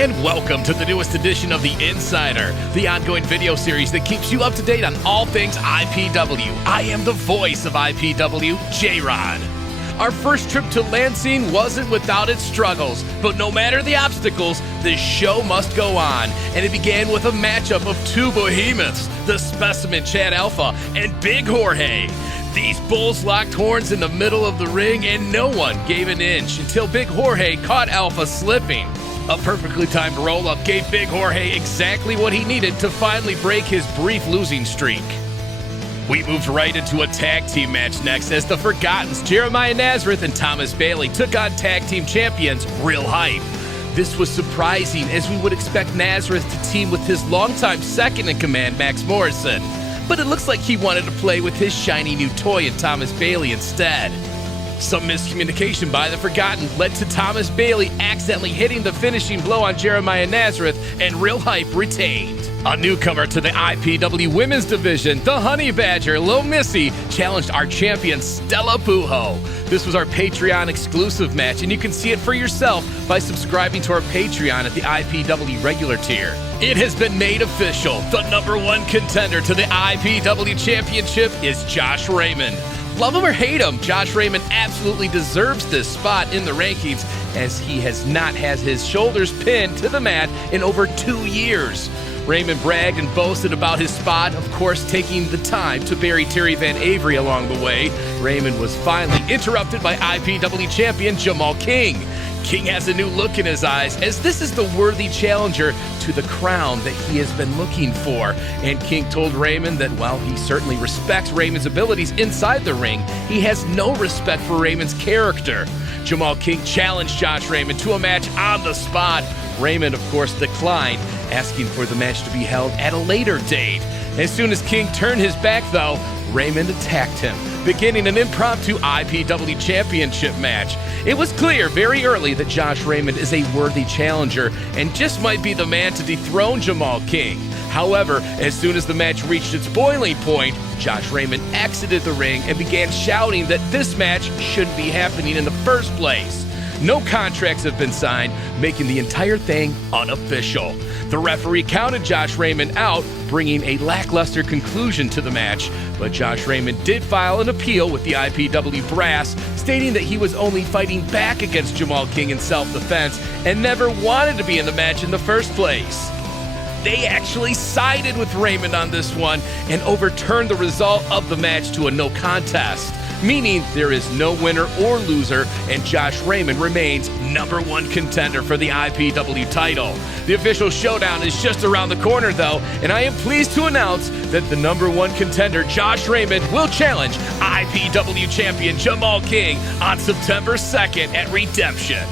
and welcome to the newest edition of The Insider, the ongoing video series that keeps you up to date on all things IPW. I am the voice of IPW, J-Rod. Our first trip to Lansing wasn't without its struggles, but no matter the obstacles, the show must go on. And it began with a matchup of two behemoths, the specimen Chad Alpha and Big Jorge. These bulls locked horns in the middle of the ring, and no one gave an inch until Big Jorge caught Alpha slipping. A perfectly timed roll-up gave Big Jorge exactly what he needed to finally break his brief losing streak. We moved right into a tag team match next as the Forgottens, Jeremiah Nazareth and Thomas Bailey, took on tag team champions Real Hype. This was surprising as we would expect Nazareth to team with his longtime second-in-command, Max Morrison. But it looks like he wanted to play with his shiny new toy in Thomas Bailey instead. Some miscommunication by the Forgotten led to Thomas Bailey accidentally hitting the finishing blow on Jeremiah Nazareth, and Real Hype retained. A newcomer to the IPW Women's Division, the Honey Badger, Lil Missy, challenged our champion Stella Pujo. This was our Patreon exclusive match, and you can see it for yourself by subscribing to our Patreon at the IPW regular tier. It has been made official. The #1 contender to the IPW Championship is Josh Raymond. Love him or hate him, Josh Raymond absolutely deserves this spot in the rankings, as he has not had his shoulders pinned to the mat in over 2 years. Raymond bragged and boasted about his spot, of course taking the time to bury Terry Van Avery along the way. Raymond was finally interrupted by IPW champion Jumal Kyng. Kyng has a new look in his eyes, as this is the worthy challenger to the crown that he has been looking for. And Kyng told Raymond that while he certainly respects Raymond's abilities inside the ring, he has no respect for Raymond's character. Jumal Kyng challenged Josh Raymond to a match on the spot. Raymond, of course, declined, asking for the match to be held at a later date. As soon as Kyng turned his back, though, Raymond attacked him, beginning an impromptu IPW Championship match. It was clear very early that Josh Raymond is a worthy challenger and just might be the man to dethrone Jumal Kyng. However, as soon as the match reached its boiling point, Josh Raymond exited the ring and began shouting that this match shouldn't be happening in the first place. No contracts have been signed, making the entire thing unofficial. The referee counted Josh Raymond out, bringing a lackluster conclusion to the match. But Josh Raymond did file an appeal with the IPW brass, stating that he was only fighting back against Jumal Kyng in self-defense and never wanted to be in the match in the first place. They actually sided with Raymond on this one and overturned the result of the match to a no contest, meaning there is no winner or loser, and Josh Raymond remains #1 contender for the IPW title. The official showdown is just around the corner, though, and I am pleased to announce that the #1 contender, Josh Raymond, will challenge IPW champion Jumal Kyng on September 2nd at Redemption.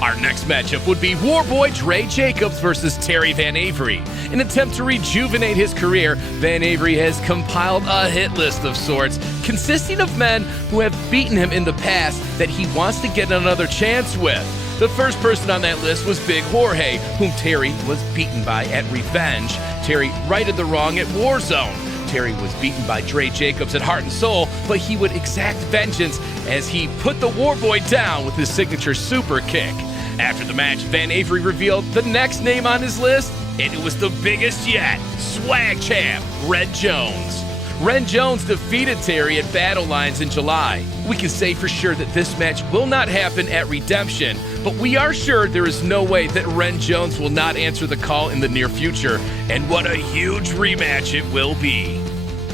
Our next matchup would be Warboy Dre Jacobs versus Terry Van Avery. In an attempt to rejuvenate his career, Van Avery has compiled a hit list of sorts, consisting of men who have beaten him in the past that he wants to get another chance with. The first person on that list was Big Jorge, whom Terry was beaten by at Revenge. Terry righted the wrong at Warzone. Terry was beaten by Dre Jacobs at Heart and Soul, but he would exact vengeance as he put the Warboy down with his signature super kick. After the match, Van Avery revealed the next name on his list, and it was the biggest yet, swag champ, Red Jones. Red Jones defeated Terry at Battle Lines in July. We can say for sure that this match will not happen at Redemption, but we are sure there is no way that Red Jones will not answer the call in the near future, and what a huge rematch it will be.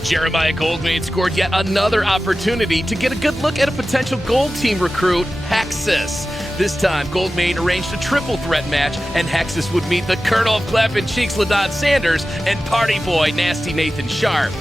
Jeremiah Goldmain scored yet another opportunity to get a good look at a potential Gold Team recruit, Hexus. This time, Goldmain arranged a triple threat match, and Hexus would meet the Colonel of Clappin' Cheeks, LaDon Sanders, and Party Boy, Nasty Nathan Sharp.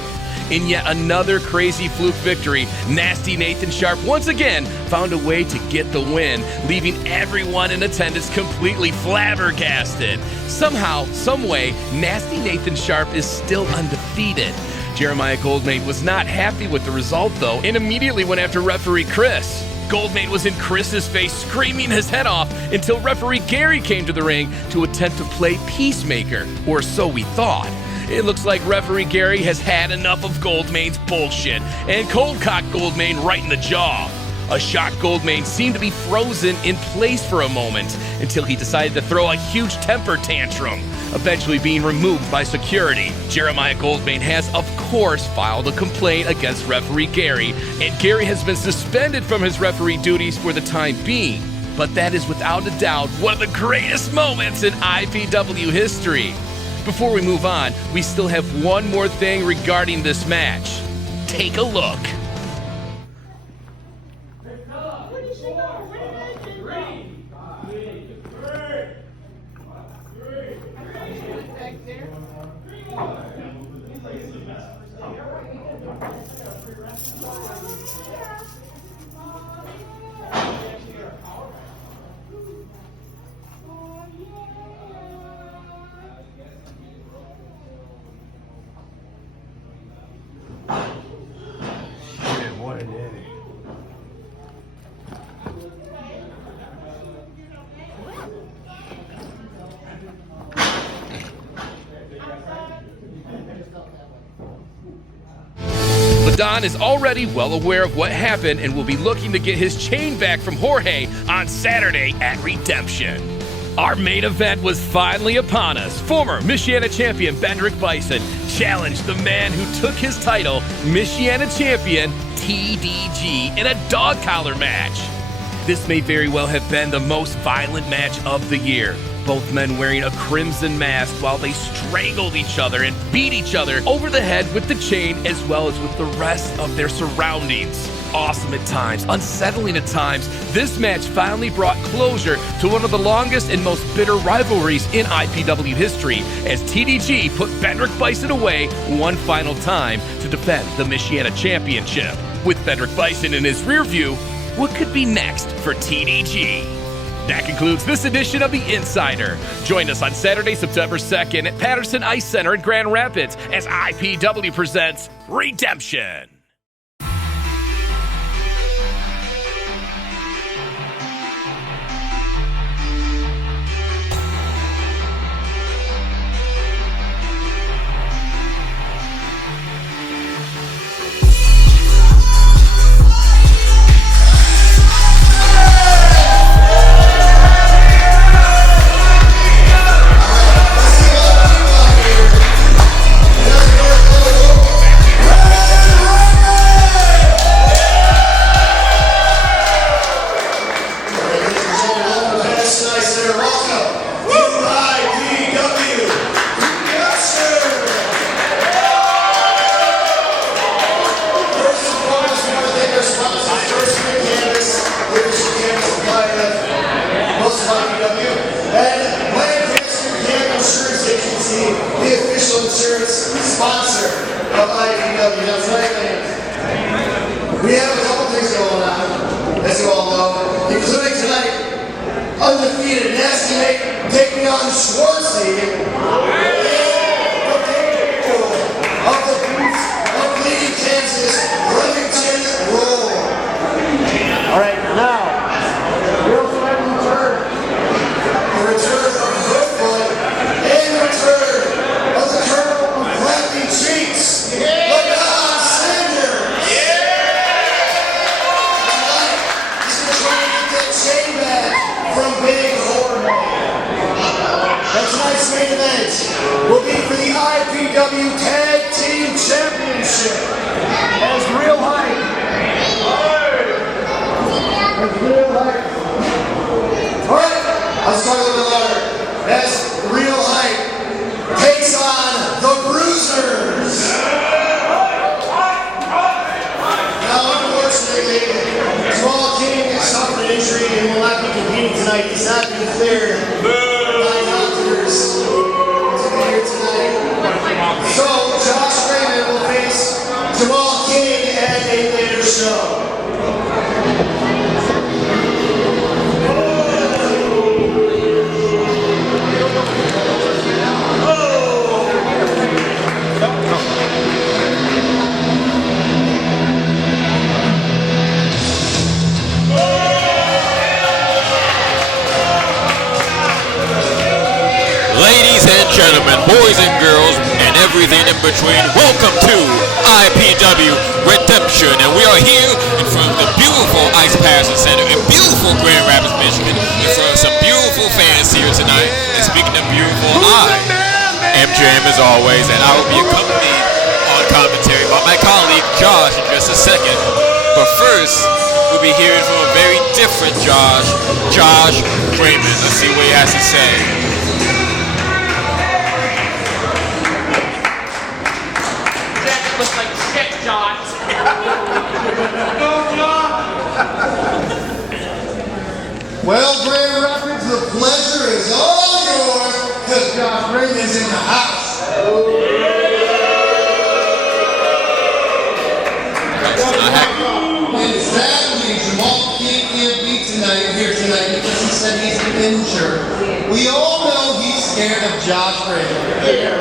In yet another crazy fluke victory, Nasty Nathan Sharp once again found a way to get the win, leaving everyone in attendance completely flabbergasted. Somehow, someway, Nasty Nathan Sharp is still undefeated. Jeremiah Goldmain was not happy with the result, though, and immediately went after referee Chris. Goldmain was in Chris's face, screaming his head off, until referee Gary came to the ring to attempt to play peacemaker, or so we thought. It looks like referee Gary has had enough of Goldmain's bullshit and cold-cocked Goldmain right in the jaw. A shocked Goldmane seemed to be frozen in place for a moment until he decided to throw a huge temper tantrum, eventually being removed by security. Jeremiah Goldmane has, of course, filed a complaint against referee Gary, and Gary has been suspended from his referee duties for the time being. But that is without a doubt one of the greatest moments in IPW history. Before we move on, we still have one more thing regarding this match. Take a look. LaDon is already well aware of what happened and will be looking to get his chain back from Jorge on Saturday at Redemption. Our main event was finally upon us. Former Michiana champion Bendrick Bison challenged the man who took his title, Michiana champion TDG, in a dog collar match. This may very well have been the most violent match of the year. Both men wearing a crimson mask while they strangled each other and beat each other over the head with the chain as well as with the rest of their surroundings. Awesome at times, unsettling at times, this match finally brought closure to one of the longest and most bitter rivalries in IPW history as TDG put Bendrick Bison away one final time to defend the Michiana Championship. With Bendrick Bison in his rear view, what could be next for TDG? That concludes this edition of The Insider. Join us on Saturday, September 2nd at Patterson Ice Center in Grand Rapids as IPW presents Redemption. We have a couple things going on, as you all know, including tonight, undefeated Nasty Nate taking on Schwartzie, and the people of the boots of Leading Kansas, Remington Roll. All right, now, we also have the return of Hoodfoot, and the return of the Colonel of Clapping Cheeks, LaDon Sanders. From Big Jorge. Tonight's main event will be for the IPW Tag Team Championship as Real Hype. Alright, let's talk a little bit louder. As Real Hype takes on the Bruisers. Now, unfortunately, Jumal Kyng suffered an injury and will not be competing tonight. He's not been cleared by doctors to be here tonight. So, Josh Raymond will face Jumal Kyng at a later show. Ladies and gentlemen, boys and girls, and everything in between, welcome to IPW Redemption. And we are here in front of the beautiful beautiful Ice Passion Center in beautiful Grand Rapids, Michigan, in front of some beautiful fans here tonight. And speaking of beautiful, I am Jam as always, and I will be accompanied on commentary by my colleague Josh in just a second. But first, we'll be hearing from a very different Josh Raymond. Let's see what he has to say. Looks like shit, Josh. Well, Grand Rapids, the pleasure is all yours because Josh Raymond is in the house. And sadly, Jumal Kyng can't be here tonight because he said he's injured. We all know he's scared of Josh Raymond.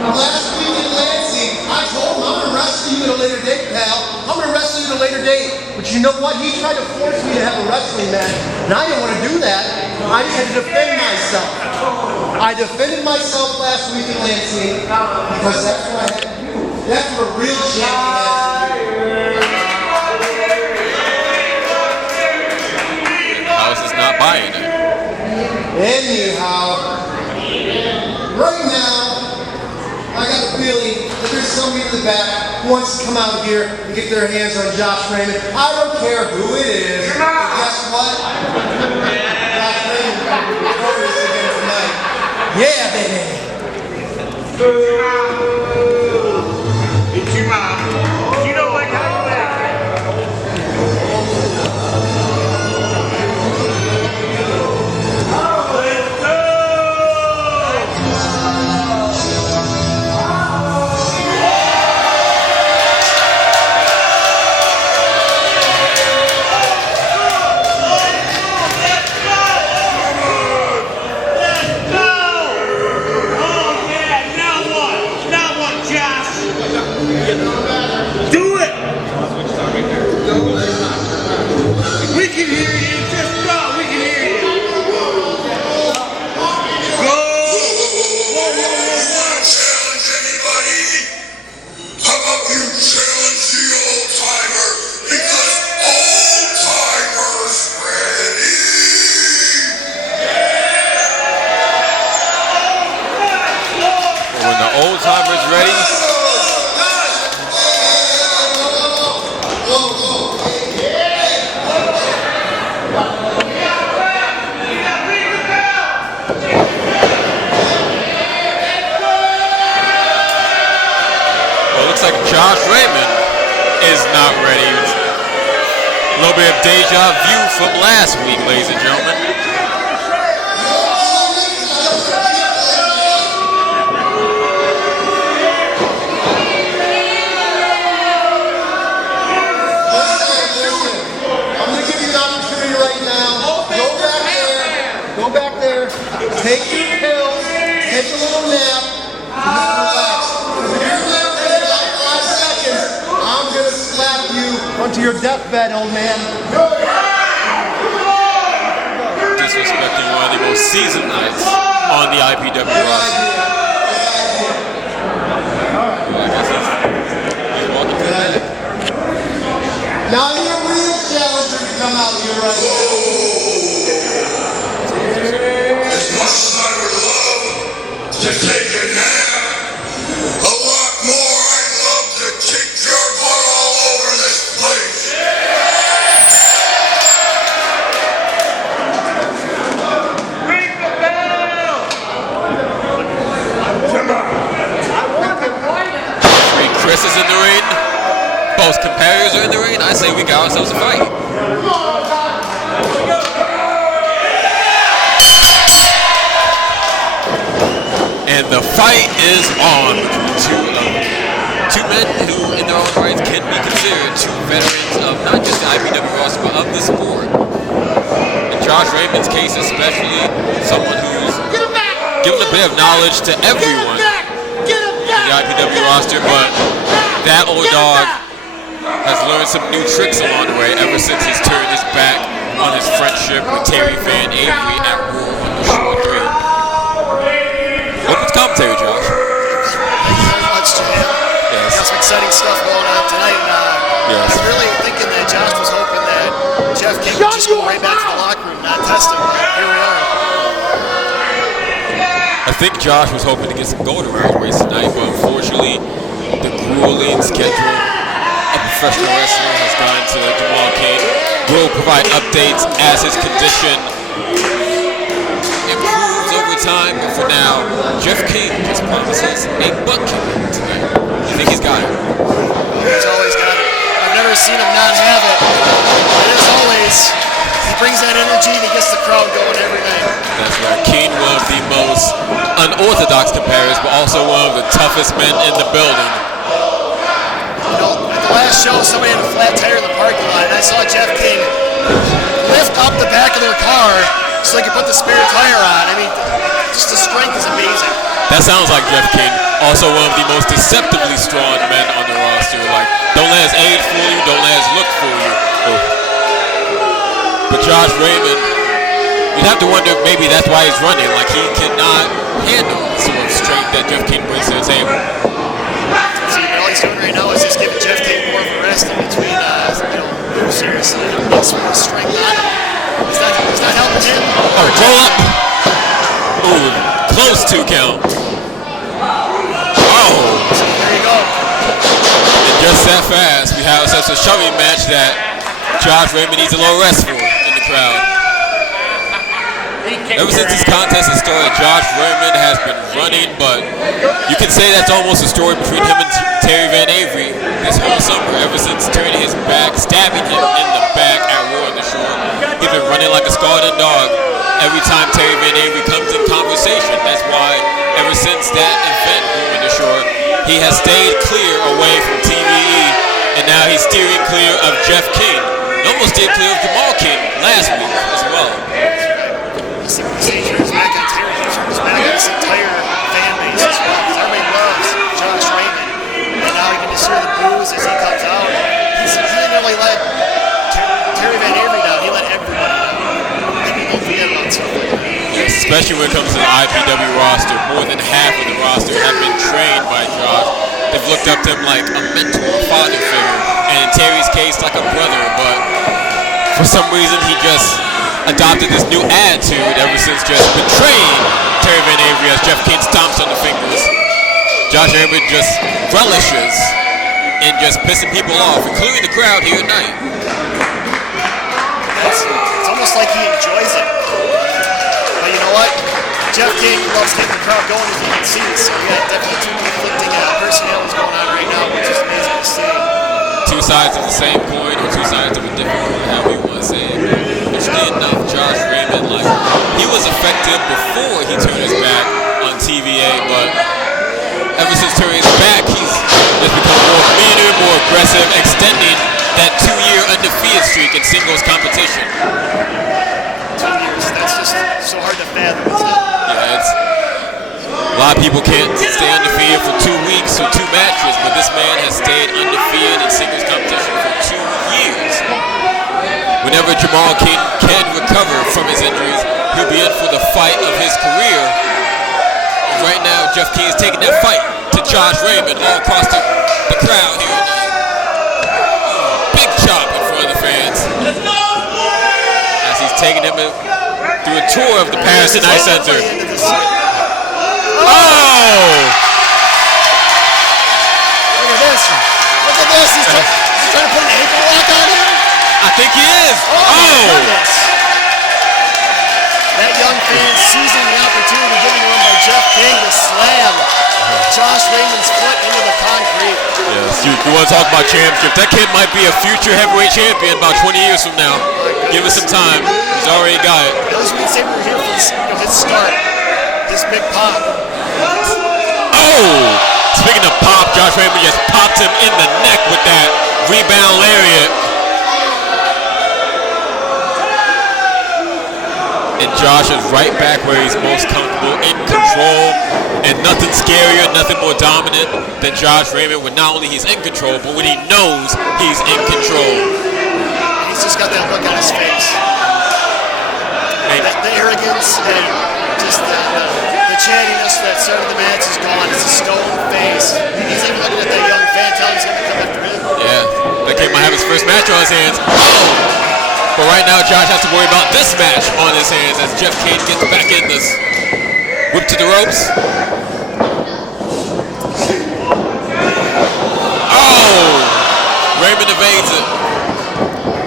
Last week in Lansing, I told him I'm going to wrestle you at a later date, pal. I'm going to wrestle you at a later date. But you know what? He tried to force me to have a wrestling match, and I didn't want to do that. I had to defend myself. I defended myself last week in Lansing because that's what I had to do. That's what a real champion has to do. House is not buying it. Anyhow, right now, I got a feeling that there's somebody in the back who wants to come out here and get their hands on Josh Raymond. I don't care who it is. But guess what? Josh Raymond is going to be victorious again tonight. Yeah, baby. It's Jamal. You don't like how you act. Josh Raymond is not ready. A little bit of deja vu from last week, ladies and gentlemen. I'm going to give you an opportunity right now. Go back there. Take your pills. Take a little nap. Relax. Onto your deathbed, old man. Disrespecting one of the most seasoned knights on the IPW roster. Now you're a real challenger to come out here right now. As much as I would love to take a nap, a lot more I'd love to kick your butt all over this place. Ring the bell! Chris is in the ring. Both competitors are in the ring. I say we got ourselves a fight. And the fight is on between two men who, in their own rights, can be considered two veterans of not just the IPW roster, but of the sport. In Josh Raymond's case, especially, someone who's given a bit of knowledge to everyone in the IPW roster, but that old dog has learned some new tricks along the way ever since he's turned his back on his friendship with Terry Van Avery at War under Short 3. Welcome to commentary, Josh. Thank you very much, Jay. Yes. Got some exciting stuff going on tonight. Yes. I'm really thinking that Josh was hoping that Jeff Kyng would just go right back to the locker room, not test him. Here we are. I think Josh was hoping to get some gold around race tonight, but unfortunately, the grueling schedule of professional wrestling has gone to Jumal Kyng. We'll provide updates as his condition improves over time, but for now, Jeff Kyng just promises a butt kicking tonight. You think he's got it? He's always got it. I've never seen him not have it. But as always, he brings that energy and he gets the crowd going every night. That's right. Kyng, one of the most unorthodox competitors, but also one of the toughest men in the building. You know, at the last show, somebody had a flat tire in the parking lot, and I saw Jeff Kyng lift up the back of their car so they could put the spare tire on. I mean, just the strength is amazing. That sounds like Jeff Kyng, also one of the most deceptively strong men on the roster. Like, don't let his age fool you, don't let his look fool you. But Josh Raymond, you'd have to wonder if maybe that's why he's running. Like, he cannot handle the sort of strength that Jeff Kyng brings to the table. See, all he's doing right now is just giving Jeff Kyng more of a rest in between, Bruisers and makes more strength on him. He's not helping him. Oh, roll up. Ooh, close to count. Oh. There you go. And just that fast, we have such a shoving match that Josh Raymond needs a little rest for in the crowd. Ever since this contest has started, Josh Raymond has been running, but you can say that's almost a story between him and Terry Van Avery this whole summer. Ever since turning his back, stabbing him in the back at War on the Shore, he's been running like a scalded dog every time Terry Van Avery comes in conversation. That's why ever since that event, War on the Shore, he has stayed clear away from TVE, and now he's steering clear of Jeff Kyng. He almost steered clear of Jumal Kyng last week as well. He turns back on Terry. He turns back on this entire fan base as well, because everybody loves Josh Raymond. And now you can just hear the boos as he comes out. He didn't really let Terry Van Avery down. He let everybody down. And people forget about stuff like that. Yes, especially when it comes to the IPW roster. More than half of the roster have been trained by Josh. They've looked up to him like a mentor, father figure, and in Terry's case, like a brother. But for some reason, he just adopted this new attitude ever since just betraying Terry Van Avery as Jeff Kyng stomps on the fingers. Josh Raymond just relishes in just pissing people off, including the crowd here tonight. It's almost like he enjoys it. But you know what? Jeff Kyng loves getting the crowd going, as you can see. So we got definitely two conflicting personalities going on right now, which is amazing to see. Two sides of the same coin, or two sides of a different coin, however you want to say it. Interesting enough, Josh Raymond, like, he was effective before he turned his back on TVA, but ever since turning his back, he's just become more meaner, more aggressive, extending that 2-year undefeated streak in singles competition. 2 years, that's just so hard to fathom, isn't it? Yeah, it's a lot of people can't stay undefeated for 2 weeks or 2 matches, but this man has stayed undefeated in singles competition for 2 years. Whenever Jumal Kyng can recover from his injuries, he'll be in for the fight of his career. And right now, Jeff Kyng is taking that fight to Josh Raymond all across the crowd here tonight. Big chop in front of the fans. As he's taking him through a tour of the Patterson Ice Center. Oh! Look at this. Look at this. He's trying to put an ankle lock on him. I think he is. Oh! That young fan seizing the opportunity given to him by Jeff Kyng to slam Josh Raymond's foot into the concrete. Yes, you want to talk about championship. That kid might be a future heavyweight champion about 20 years from now. Give us some time. He's already got it. Those we'd say we were here for his start. His big pop. Oh! Speaking of pop, Josh Raymond just popped him in the neck with that rebound lariat. And Josh is right back where he's most comfortable, in control, and nothing scarier, nothing more dominant than Josh Raymond when not only he's in control, but when he knows he's in control. He's just got that look on his face. The arrogance and just the chattiness that started the match is gone. It's a stone face. He's even looking at that young fan telling him he's going to come after him. Yeah, the Kyng might have his first match on his hands. Oh! But right now, Josh has to worry about this match on his hands as Jeff Kyng gets back in this. Whip to the ropes. Oh! Raymond evades it.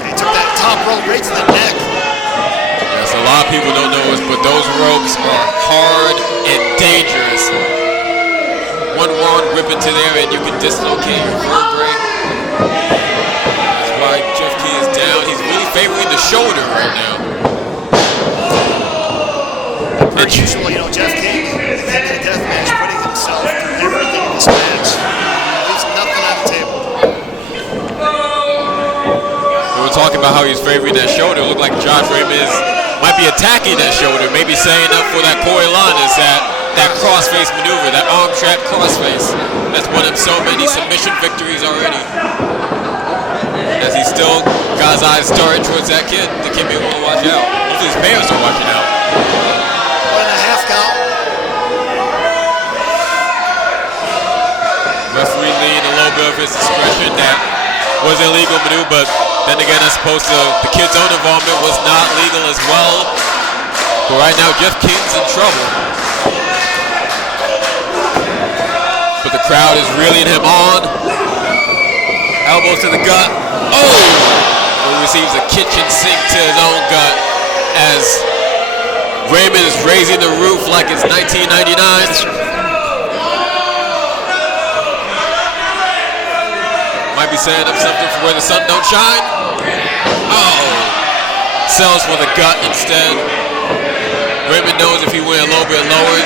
He took that top rope right to the neck. Yes, a lot of people don't know this, but those ropes are hard and dangerous. One wrong rip into there and you can dislocate your vertebrae. That's why Jeff Kyng is down. He's really favoring the shoulder right now. Per usual, you know, Jeff Kyng, in the death match, putting himself through everything in this match. Leaves nothing on the table. We were talking about how he's favoring that shoulder. It looked like Josh Raymond might be attacking that shoulder, maybe setting up for that Coriolanus, that crossface maneuver, that arm trap crossface. That's won him so many submission victories already. As he still got his eyes started towards that kid, the kid may want to watch out. Hopefully his parents are watching out. 1.5 count. Referee leaned a little bit of his discretion. That was an illegal maneuver, but then again, I suppose the kid's own involvement was not legal as well. But right now, Jeff Kyng's in trouble. But the crowd is reeling him on. Elbows to the gut. Oh! He receives a kitchen sink to his own gut as Raymond is raising the roof like it's 1999. Might be setting up something for where the sun don't shine. Oh! Sells for the gut instead. Raymond knows if he went a little bit lower,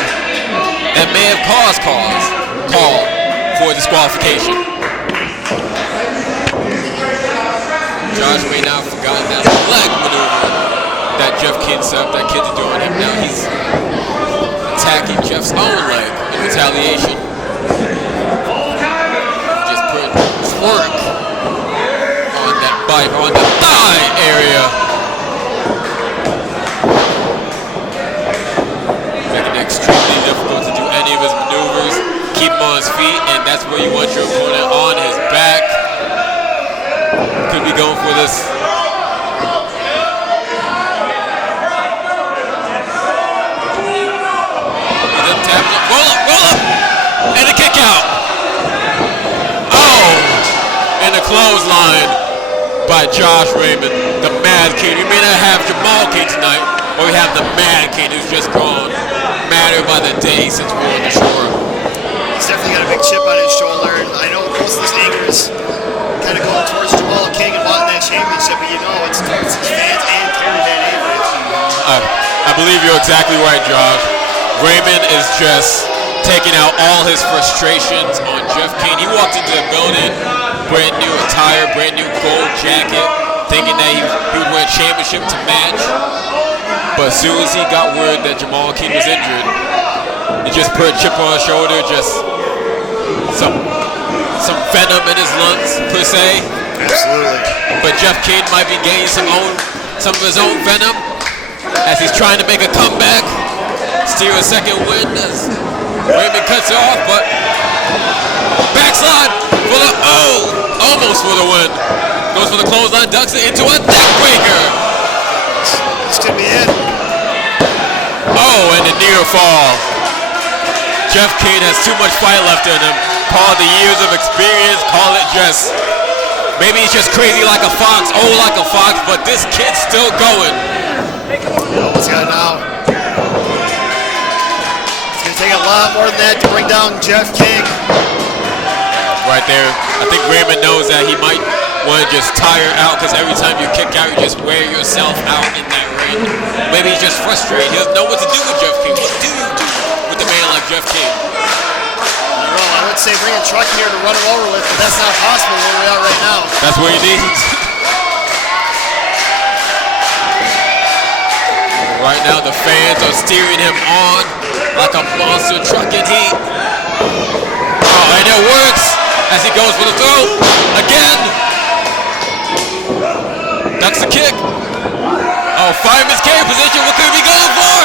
that may have caused call for disqualification. Josh may now have forgotten that leg maneuver that Jeff Kyng set up, that kid's doing him. Now he's attacking Jeff's own leg in retaliation. Just put work on that bite, on the thigh area. Making it extremely difficult to do any of his maneuvers. Keep him on his feet, and that's where you want your opponent, on his back. Could be going for this. He doesn't tap it. Roll up, and a kick out. Oh, and a clothesline by Josh Raymond, the Mad King. We may not have Jumal Kyng tonight, or we have the Mad King who's just gone madder by the day since we're on the shore. He's definitely got a big chip on his shoulder, and I know most of this anger is kind of going towards Jumal Kyng and wanting that championship, but you know it's towards his fans and carry that anger. I believe you're exactly right, Josh. Raymond is just taking out all his frustrations on Jeff Kyng. He walked into the building, brand new attire, brand new gold jacket, thinking that he would win a championship to match. But as soon as he got word that Jumal Kyng was injured, he just put a chip on his shoulder, just some venom in his lungs, per se. Absolutely. But Jeff Kyng might be gaining some of his own venom as he's trying to make a comeback, steer a second win as Raymond cuts it off, but backslide for the, almost for the win. Goes for the clothesline, ducks it into a neck breaker. This could be it. Oh, and a near fall. Jeff Kyng has too much fight left in him. Call it the years of experience, call it just, maybe he's just crazy like a fox, old like a fox, but this kid's still going. What's got now? It's going to take a lot more than that to bring down Jeff Kyng. Right there, I think Raymond knows that he might want to just tire out, because every time you kick out, you just wear yourself out in that ring. Maybe he's just frustrated. He doesn't know what to do with Jeff Kyng. What do you do with a man like Jeff Kyng? Well, I would say bring a truck here to run him over with, but that's not possible where we are right now. That's what he needs. Right now, the fans are steering him on like a monster truck in heat. Oh, and it works as he goes for the throw again. Ducks the kick. Oh, fireman's carry position. What could he be going for?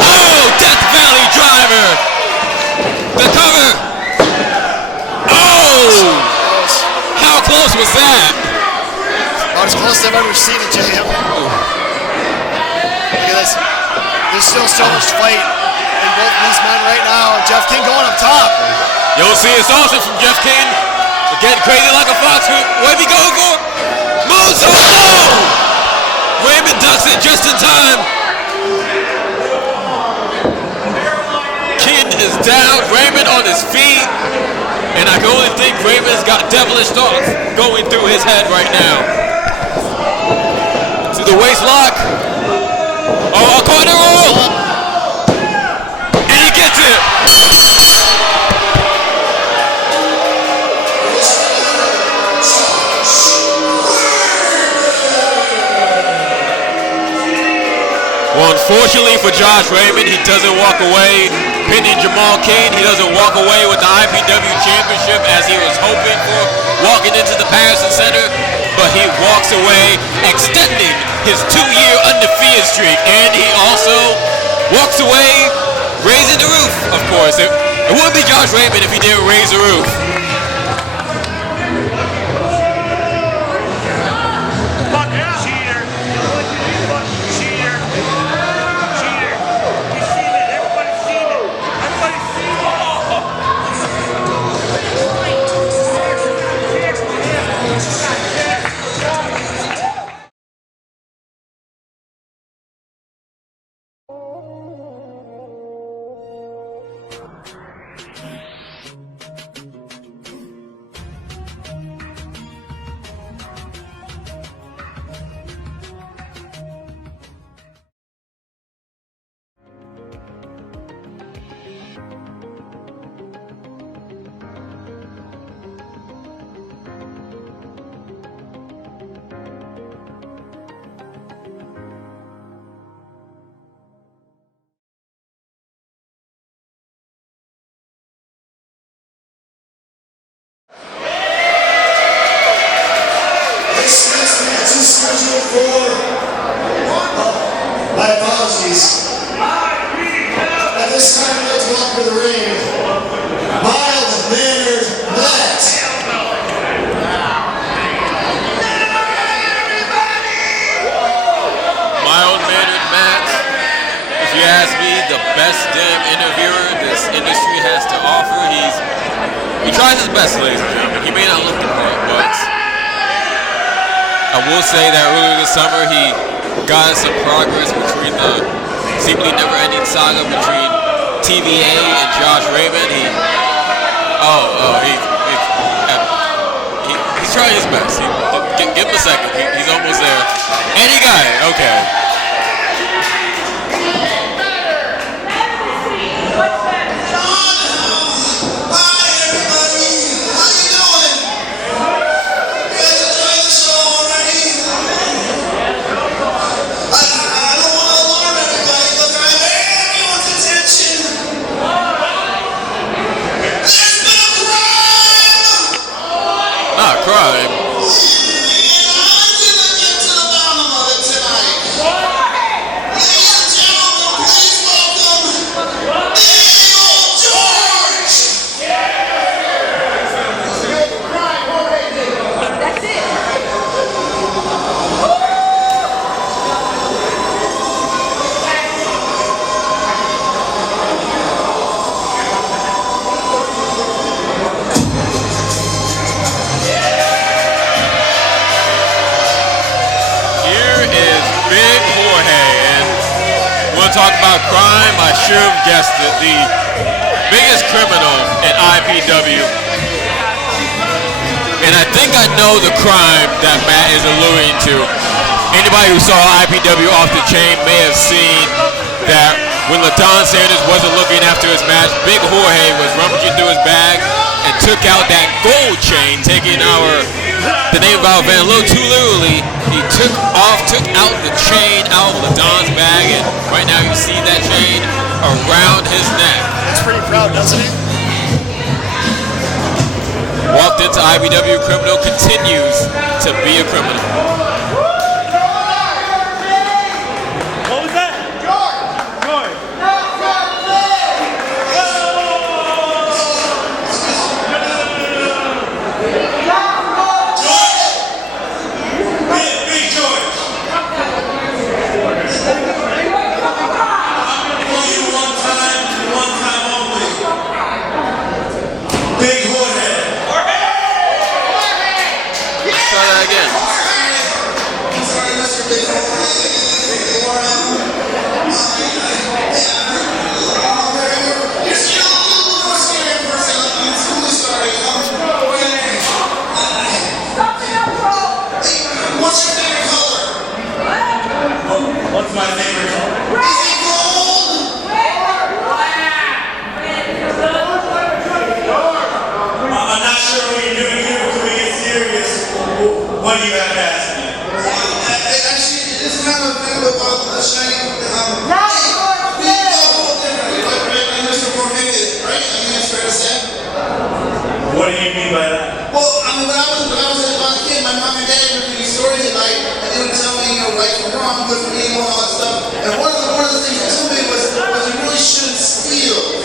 Oh, Death Valley driver. The cover. Oh! How close was that? About as close as I've ever seen it, JM. Look at this. There's still so much fight in both of these men right now. Jeff King going up top. You'll see it's awesome from Jeff King. Getting crazy like a fox. What's he going for? Moonsault! Oh! Raymond ducks it just in time. King is down. Raymond on his feet. And I can only think Raymond's got devilish thoughts going through his head right now. To the waist lock. Oh, a corner roll. And he gets it. Well, unfortunately for Josh Raymond, he doesn't walk away pinning Jumal Kyng. He doesn't walk away with the IPW Championship as he was hoping for walking into the Patterson Center, but he walks away extending his 2-year undefeated streak, and he also walks away raising the roof, of course. It wouldn't be Josh Raymond if he didn't raise the roof. My apologies. At this time, I'd like to welcome to the ring, mild-mannered Matt. Mild-mannered Matt. If you ask me, the best damn interviewer this industry has to offer. He tries his best, ladies and gentlemen. He may not look the part, but I will say that earlier this summer he got some progress between the seemingly never-ending saga between TVA and Josh Raymond. He's trying his best. Give him a second. He's almost there. And he got it. Okay. Crime. Talk about crime, I should have guessed it. The biggest criminal in IPW. And I think I know the crime that Matt is alluding to. Anybody who saw IPW off the chain may have seen that when LaDon Sanders wasn't looking after his match, Big Jorge was rummaging through his bag and took out that gold chain, taking the name of our event a little too literally. He took out the chain out of LaDon's bag, and right now you see that chain around his neck. Looks pretty proud, doesn't he? Walked into IPW criminal, continues to be a criminal. What was that? George. What's my favorite color? I'm not sure what you're doing here, but can we get serious? What do you have to ask me? Actually, it's kind of a thing about the shiny. We all differently, right? And Mr. Jorge, right? I think that's fair to say. What do you mean by that? Well, I mean, when I was a kid, my mom and dad would read me stories at night, and they would tell me, you know, right from wrong, good from evil, all that stuff. And one of the things they told me was you really shouldn't steal. I'm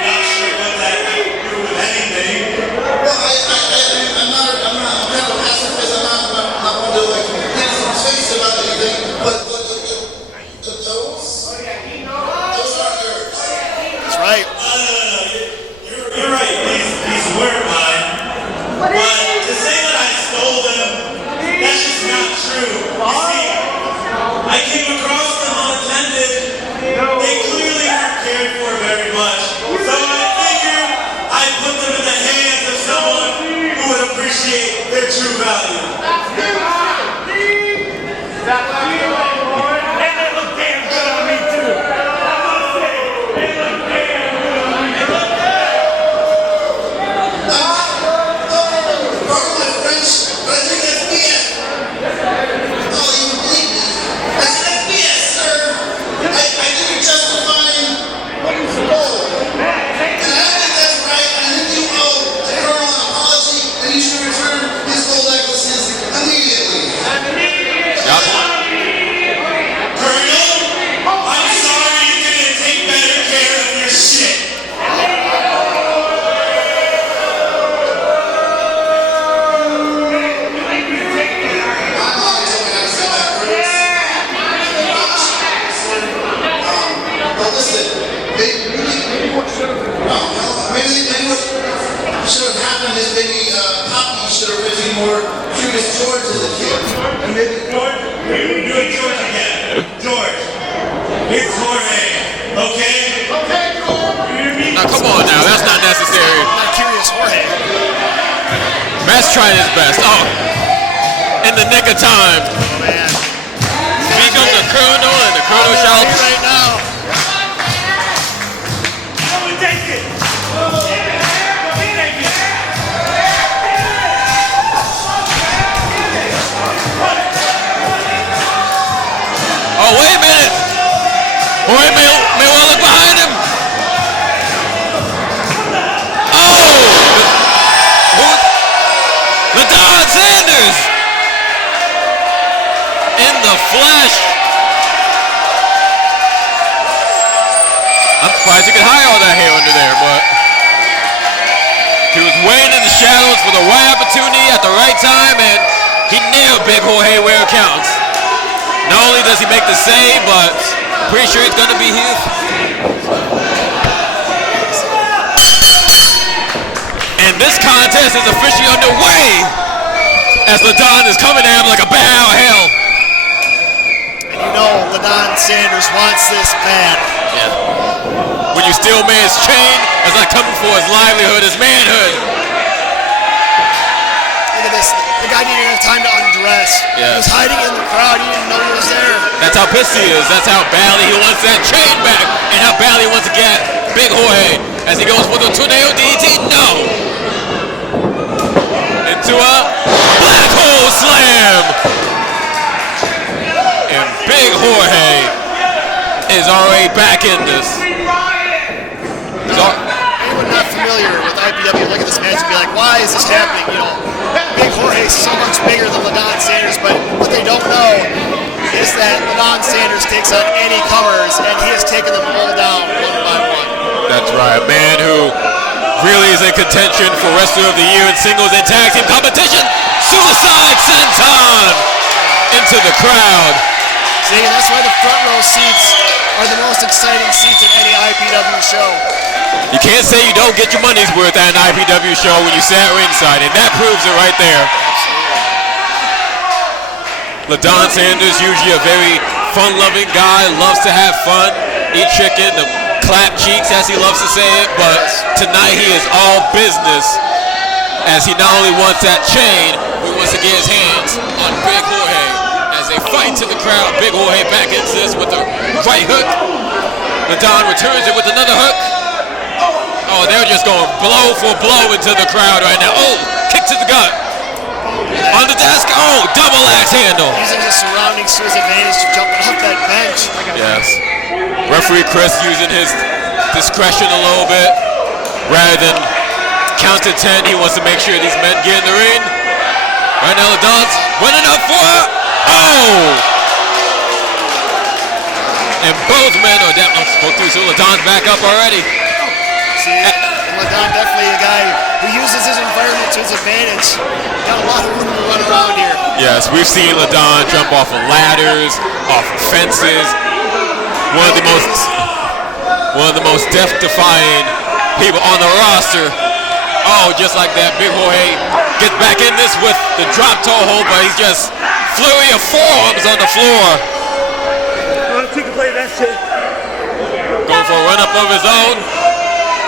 not sure what that has to do with anything. Well, I'm kind of a pacifist. I'm not one to like get some space about anything. But those are yours. That's right. You're right. These were mine. But to say that I stole them, that's just not true. You see, I came across them unattended. They clearly weren't cared for very much. So I figured I'd put them in the hands of someone who would appreciate their true value. And they look damn good on me too. I must say, they look damn good. Pardon my French, but I think that's BS. Oh, you believe me? I said that's BS, sir. I think you're justifying what you stole. And I think that's right. I think you owe the Colonel an apology, and you should return his gold necklaces immediately. Colonel, I'm sorry you didn't take better care of your shit. Well, listen, maybe what should have happened is maybe Poppy should have been more curious George as a kid. And maybe George, we're doing George again. George, it's Jorge, okay? okay, George. Now, come on now. That's not necessary. Not curious, Jorge. Matt's trying his best. Oh, in the nick of time. Man. Here comes the Colonel, and the Colonel shouts. Right now. Come and take it. Oh, wait a minute. Jorge may well look behind him. LaDon Sanders in the flesh. I'm surprised he could hide all that hair under there, but he was waiting in the shadows for the right opportunity at the right time, and he nailed Big Jorge where it counts. Not only does he make the save, but I'm pretty sure it's going to be his. And this contest is officially underway as LaDon is coming at him like a bat out of hell. And you know LaDon Sanders wants this bad. Yeah. When you steal man's chain, it's like coming for his livelihood, his manhood. Look at this. The guy didn't even have time to undress. Yeah. He was hiding in the crowd. He didn't know he was there. That's how pissed he is. That's how badly he wants that chain back, and how badly he wants to get Big Jorge as he goes for the tornado DDT. No. Into a black hole slam. And Big Jorge is already back in this. Anyone not familiar with IPW, look at this match and be like, why is this happening? You know, Big Jorge is so much bigger than LaDon Sanders, but what they don't know is that LaDon Sanders takes on any comers, and he has taken them all down one by one. That's right, a man who really is in contention for Wrestler of the Year in singles and tag team competition. Suicide senton into the crowd. See, and that's why the front row seats are the most exciting seats at any IPW show. You can't say you don't get your money's worth at an IPW show when you sit at ringside, and that proves it right there. LaDon Sanders, usually a very fun-loving guy, loves to have fun, eat chicken, clap cheeks as he loves to say it, but tonight he is all business as he not only wants that chain, but he wants to get his hands on Big Jorge as they fight to the crowd. Big Jorge back into this with a right hook. LaDon returns it with another hook. Oh, they're just going blow for blow into the crowd right now. Oh, kick to the gut. On the desk, oh, double axe handle. Using his surroundings to his advantage to jump off that bench. Yes. Referee Chris using his discretion a little bit. Rather than count to 10, he wants to make sure these men get in the ring. Right now, LaDon's running up for it. Oh! And both men are down. So LaDon's back up already. See, LaDon definitely a guy who uses his environment to his advantage. Got a lot of room to run around here. Yes, we've seen LaDon jump off of ladders, off of fences. One of the most death-defying people on the roster. Oh, just like that, Big Jorge gets back in this with the drop toe hold, but he's just flurry of forearms on the floor. Going for a run-up of his own.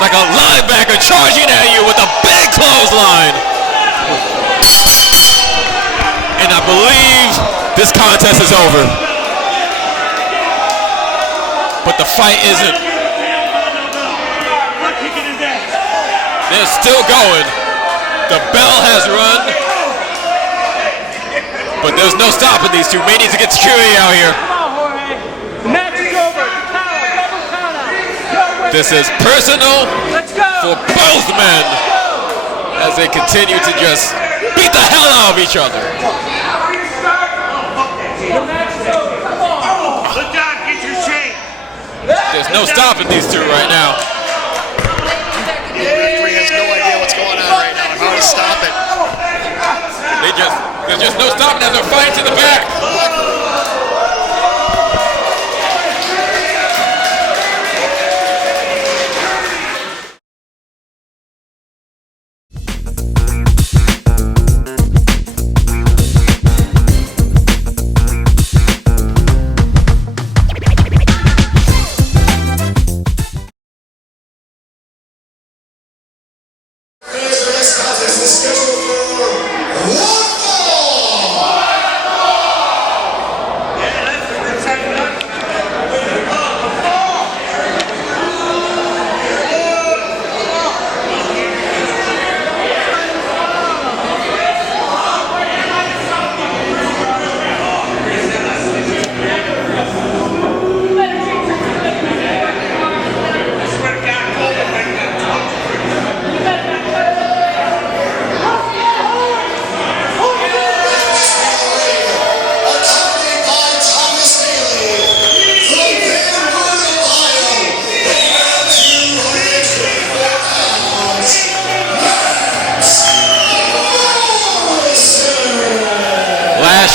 Like a linebacker charging at you with a big clothesline. And I believe this contest is over. But the fight isn't. They're still going. The bell has run. But there's no stopping these two. May need to get security out here. This is personal for both men as they continue to just beat the hell out of each other. There's no stopping these two right now. The referee has no idea what's going on right now and how to stop it. There's just no stopping as they're fighting to the back.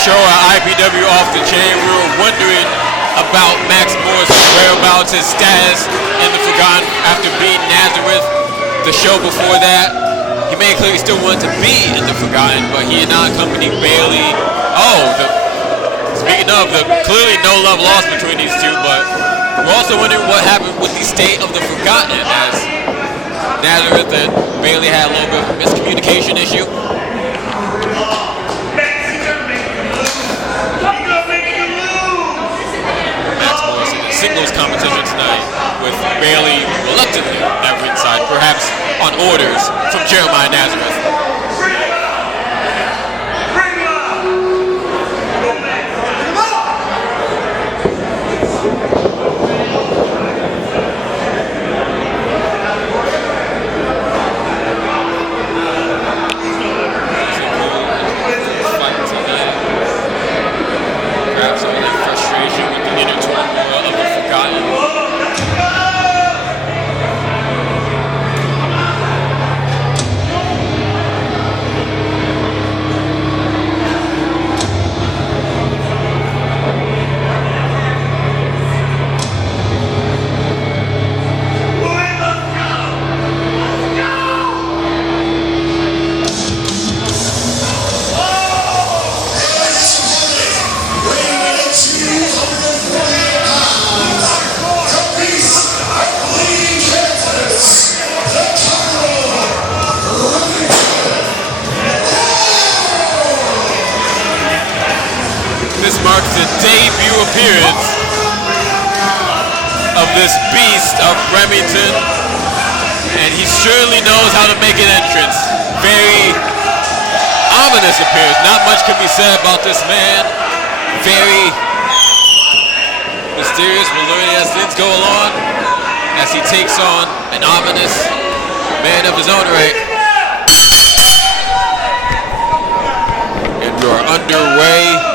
Show at IPW Off the Chain, we were wondering about Max Morrison's whereabouts, his status in the Forgotten after beating Nazareth. The show before that, he made clear he still wanted to be in the Forgotten, but he had not accompanied Bailey. Speaking of, clearly no love lost between these two, but we're also wondering what happened with the state of the Forgotten as Nazareth and Bailey had a little bit of a miscommunication issue. Singles competition tonight with Bailey reluctantly at ringside, perhaps on orders from Jeremiah Nazareth. Perhaps all that frustration with the inner turmoil of the Forgotten. appearance of this beast of Remington, and he surely knows how to make an entrance. Very ominous appearance. Not much can be said about this man. Very mysterious. We'll learn as things go along, as he takes on an ominous man of his own right. And we are underway.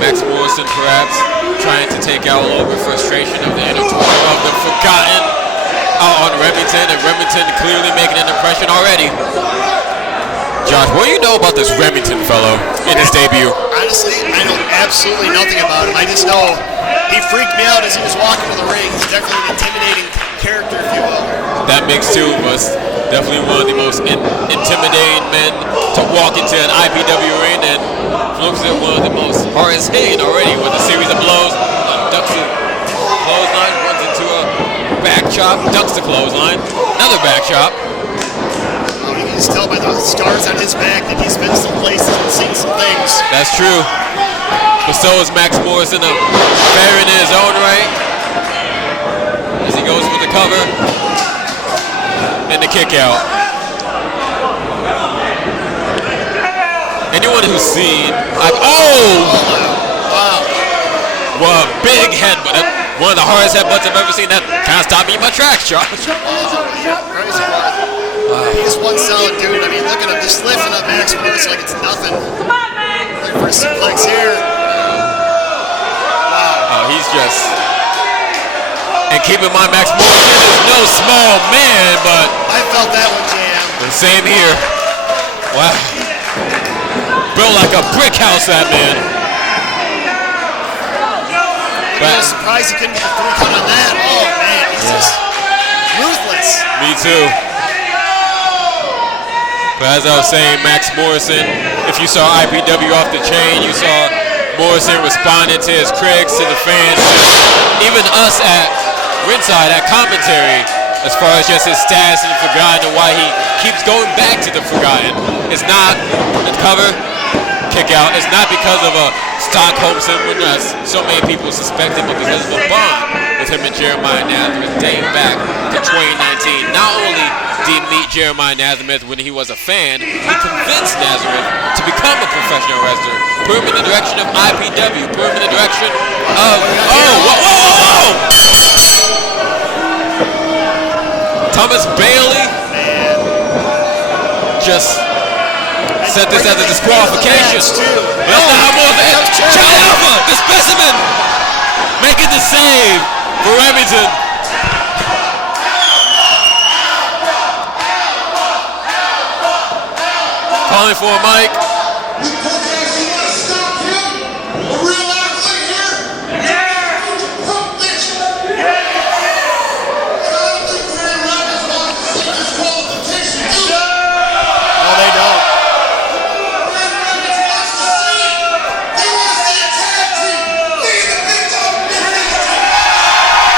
Max Morrison perhaps trying to take out a little bit of frustration of the inner corner of the Forgotten out on Remington, and Remington clearly making an impression already. Josh, what do you know about this Remington fellow in his debut? Honestly, I know absolutely nothing about him. I just know he freaked me out as he was walking to the ring. He's definitely an intimidating character, if you will. That makes two of us. Definitely one of the most intimidating men to walk into an IPW ring, and looks at one of the most hardest hitting already with a series of blows. Ducks the clothesline, runs into a back chop, ducks the clothesline, another back chop. You can just tell by the scars on his back that he's been some places and seen some things. That's true. But so is Max Morrison, a veteran in his own right. As he goes for the cover and the kick out. Anyone who's seen, well, big headbutt. One of the hardest headbutts I've ever seen. That kind of stopped me in my tracks, Josh. He's one solid dude. I mean, look at him just lifting up Max Morrison like it's nothing. Like for a suplex here. Wow. Oh, he's just. And keep in mind, Max Morrison is no small man, but. I felt that one, JM. The same here. Wow. Built like a brick house, that man. I'm surprised he couldn't get a 3 count on that. Oh, man, he's just ruthless. Me too. But as I was saying, Max Morrison, if you saw IPW off the chain, you saw Morrison responding to his critics, to the fans, even us at ringside, at commentary, as far as just his status in the Forgotten and why he keeps going back to the Forgotten. It's not a cover, kick out. It's not because of a Stockholm syndrome, as so many people suspected, but because of a bond with him and Jeremiah Nazareth dating back to 2019. Not only did he meet Jeremiah Nazareth when he was a fan, he convinced Nazareth to become a professional wrestler, put him in the direction of IPW, put him in the direction of, whoa! Thomas Bailey just set this as a disqualification. That's not how Morrison. Child Alpha, the specimen, making the save for Remington. Calling for a mic.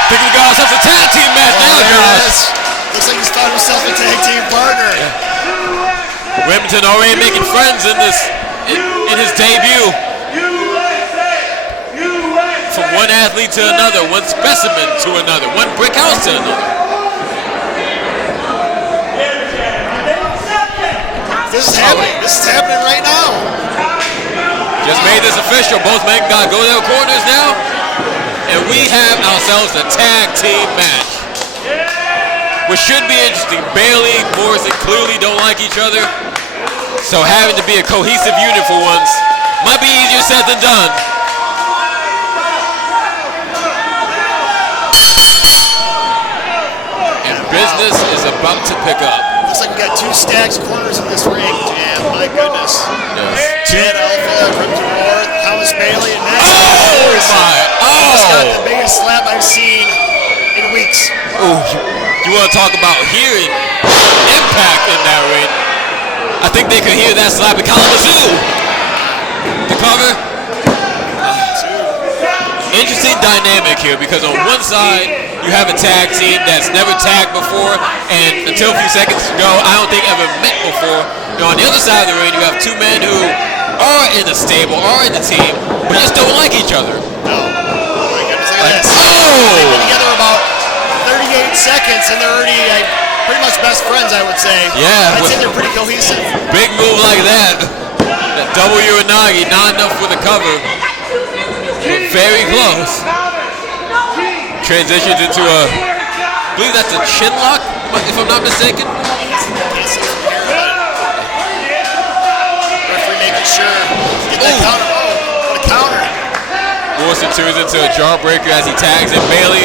Thinking we got ourselves a tag team match now, Josh. Looks like he's found himself a tag team partner. Yeah. Remington already making friends in his debut. From one athlete to another, one specimen to another, one brick house to another. This is happening. This is happening right now. Just made this official. Both men got to go to their corners now. And we have ourselves a tag team match, which should be interesting. Bailey, Morrison clearly don't like each other, so having to be a cohesive unit for once might be easier said than done. And business is about to pick up. Looks like we got 2 stacked corners in this ring, Jam. My goodness. Yes. Chad Alpha, Remington North, Thomas Bailey, and Max Oh my! Just got the biggest slap I've seen in weeks. Ooh, you want to talk about hearing impact in that ring? I think they could hear that slap in Kalamazoo. The cover. Interesting dynamic here, because on one side you have a tag team that's never tagged before, and until a few seconds ago I don't think ever met before. Now on the other side of the ring you have 2 men who are in the stable, are in the team, but just don't like each other. No. Oh my goodness, look at this. Oh! They've been together about 38 seconds, and they're already pretty much best friends, I would say. Yeah. I'd say they're pretty cohesive. Big move like that. That W Unagi, not enough for the cover, but very close. Transitions into a, I believe that's a chin lock, if I'm not mistaken. Can't see from here, but referee making sure. Get that counter. Oh, what a counter. Morrison turns into a jawbreaker as he tags in Bailey.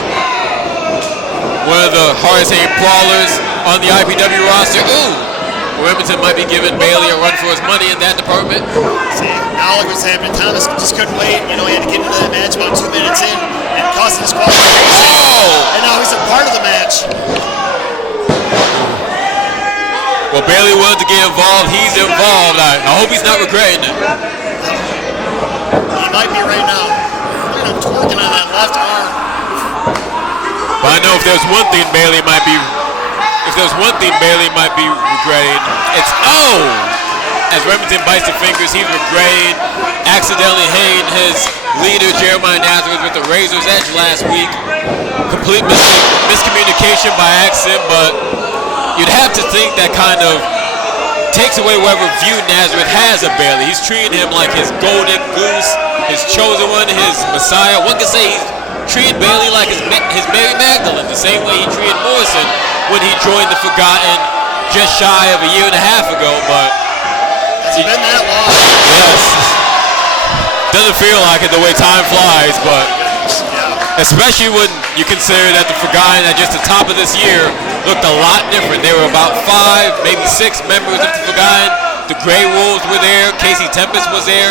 One of the hardest hitting brawlers on the IPW roster. Ooh! Remington might be giving Bailey a run for his money in that department. See, now look what's happening. Thomas just couldn't wait. You know, he had to get into that match about 2 minutes in and cost his qualification. Oh! And now he's a part of the match. Well, Bailey wanted to get involved. He's involved. I hope he's not regretting it. He might be right now. Look at him twerking on that left arm. But I know if there's one thing Bailey might be regretting, it's as Remington bites the fingers, he's regretting accidentally hitting his leader Jeremiah Nazareth with the razor's edge last week. Complete miscommunication by accident, but you'd have to think that kind of takes away whatever view Nazareth has of Bailey. He's treating him like his golden goose, his chosen one, his messiah. One could say he's treated Bailey like his Mary Magdalene, the same way he treated Morrison when he joined the Forgotten just shy of a year and a half ago, but Has it been that long? yes. Doesn't feel like it the way time flies, but especially when you consider that the Forgotten at just the top of this year looked a lot different. There were about 5, maybe 6 members of the Forgotten. The Grey Wolves were there, Casey Tempest was there,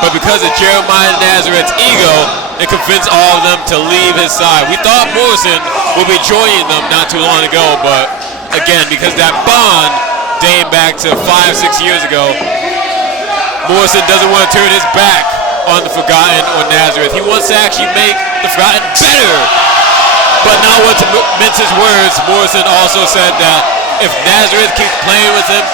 but because of Jeremiah Nazareth's ego, it convinced all of them to leave his side. We thought Morrison would be joining them not too long ago, but again, because that bond dating back to 5-6 years ago, Morrison doesn't want to turn his back on the Forgotten or Nazareth. He wants to actually make the Forgotten better. But not want to mince his words, Morrison also said that if Nazareth keeps playing with him,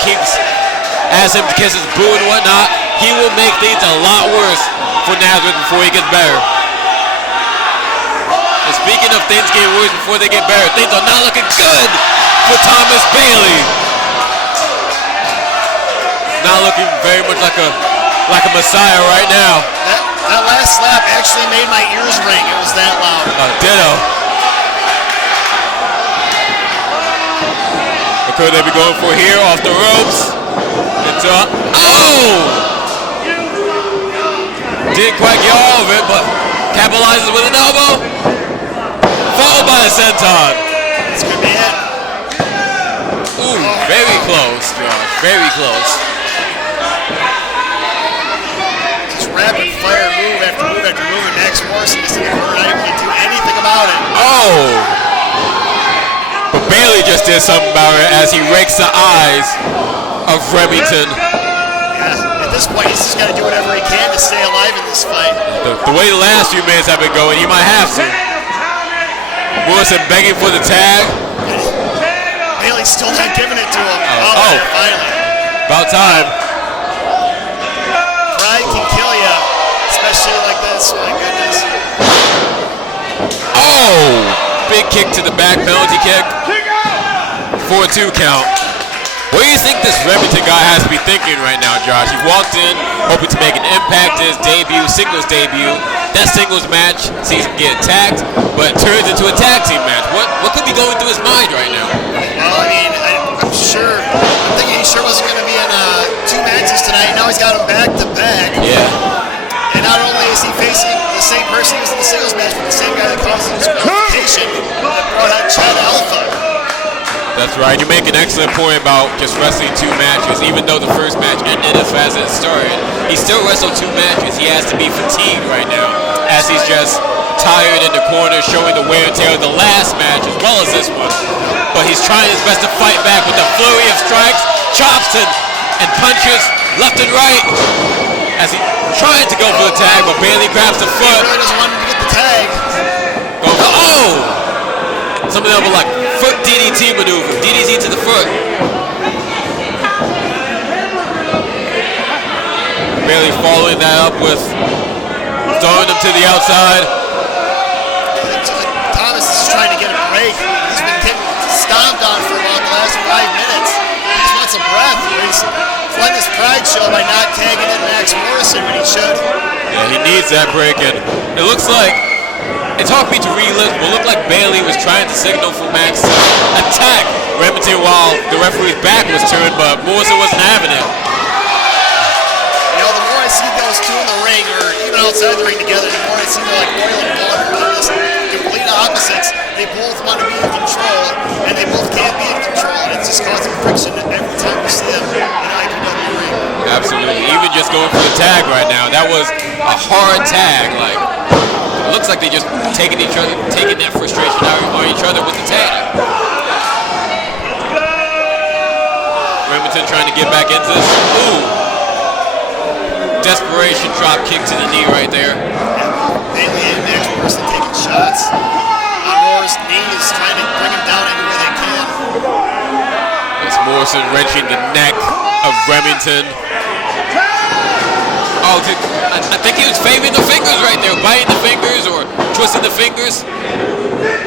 asks him to kiss his boo and whatnot, he will make things a lot worse for Nazareth before he gets better. And speaking of things getting worse before they get better, things are not looking good for Thomas Bailey. Not looking very much like a messiah right now. That last slap actually made my ears ring. It was that loud. Ditto. What could they be going for here? Off the ropes. It's didn't quite get all of it, but capitalizes with an elbow. Followed by a senton. This could be it. Ooh, very close, Josh. Very close. Just rapid fire move after move after move, and Max Morrison is in the corner, not even do anything about it. Oh! But Bailey just did something about it as he rakes the eyes of Remington. Yeah, at this point, he's just got to do whatever he can to stay alive in this fight. The way the last few minutes have been going, he might have to. Morrison begging for the tag. Bailey's still not giving it to him. Finally. About time. Pride can kill you, especially like this. My goodness. Oh! Big kick to the back, penalty kick. 4-2 count. What do you think this Remington guy has to be thinking right now, Josh? He walked in, hoping to make an impact in his debut, singles debut. That singles match sees him get attacked, but it turns into a tag team match. What could be going through his mind right now? Well, I mean, I'm thinking he sure wasn't going to be in 2 matches tonight. Now he's got him back to back. Yeah. And not only is he facing the same person he was in the singles match, but the same guy that caused his qualification that brought out Chad Alpha. That's right. You make an excellent point about just wrestling 2 matches. Even though the first match ended as fast as it started, he still wrestled 2 matches. He has to be fatigued right now, as he's just tired in the corner, showing the wear and tear of the last match as well as this one. But he's trying his best to fight back with a flurry of strikes, chops, and punches left and right as he's trying to go for the tag, but Bailey grabs the foot. He really doesn't want him to get the tag. Something of a foot DDT maneuver. DDT to the foot. that up with throwing them to the outside. Thomas is trying to get a break. He's been getting stomped on for about the last 5 minutes. He just wants a breath. He's letting his pride show by not tagging in Max Morrison when he should. Yeah, he needs that break, and it looks like, it's hard for me to relive, but it looked like Bailey was trying to signal for Max to attack Remington while the referee's back was turned, but Morrison wasn't having it. You know, the more I see those two in the ring, or even outside the ring together, the more I see they're like oil and water. They're just complete opposites. They both want to be in control, and they both can't be in control. It's just causing friction every time you see them in IPW ring. Absolutely. Even just going for the tag right now, that was a hard tag. Like, it looks like they just taking that frustration out on each other with the tag. Remington trying to get back into this. Ooh. Desperation drop kick to the knee right there. Bailey and Max Morrison taking shots on Roar's knees, trying to bring him down any way they can. It's Morrison wrenching the neck of Remington. Oh, I think he was favoring the fingers right there, biting the fingers or twisting the fingers.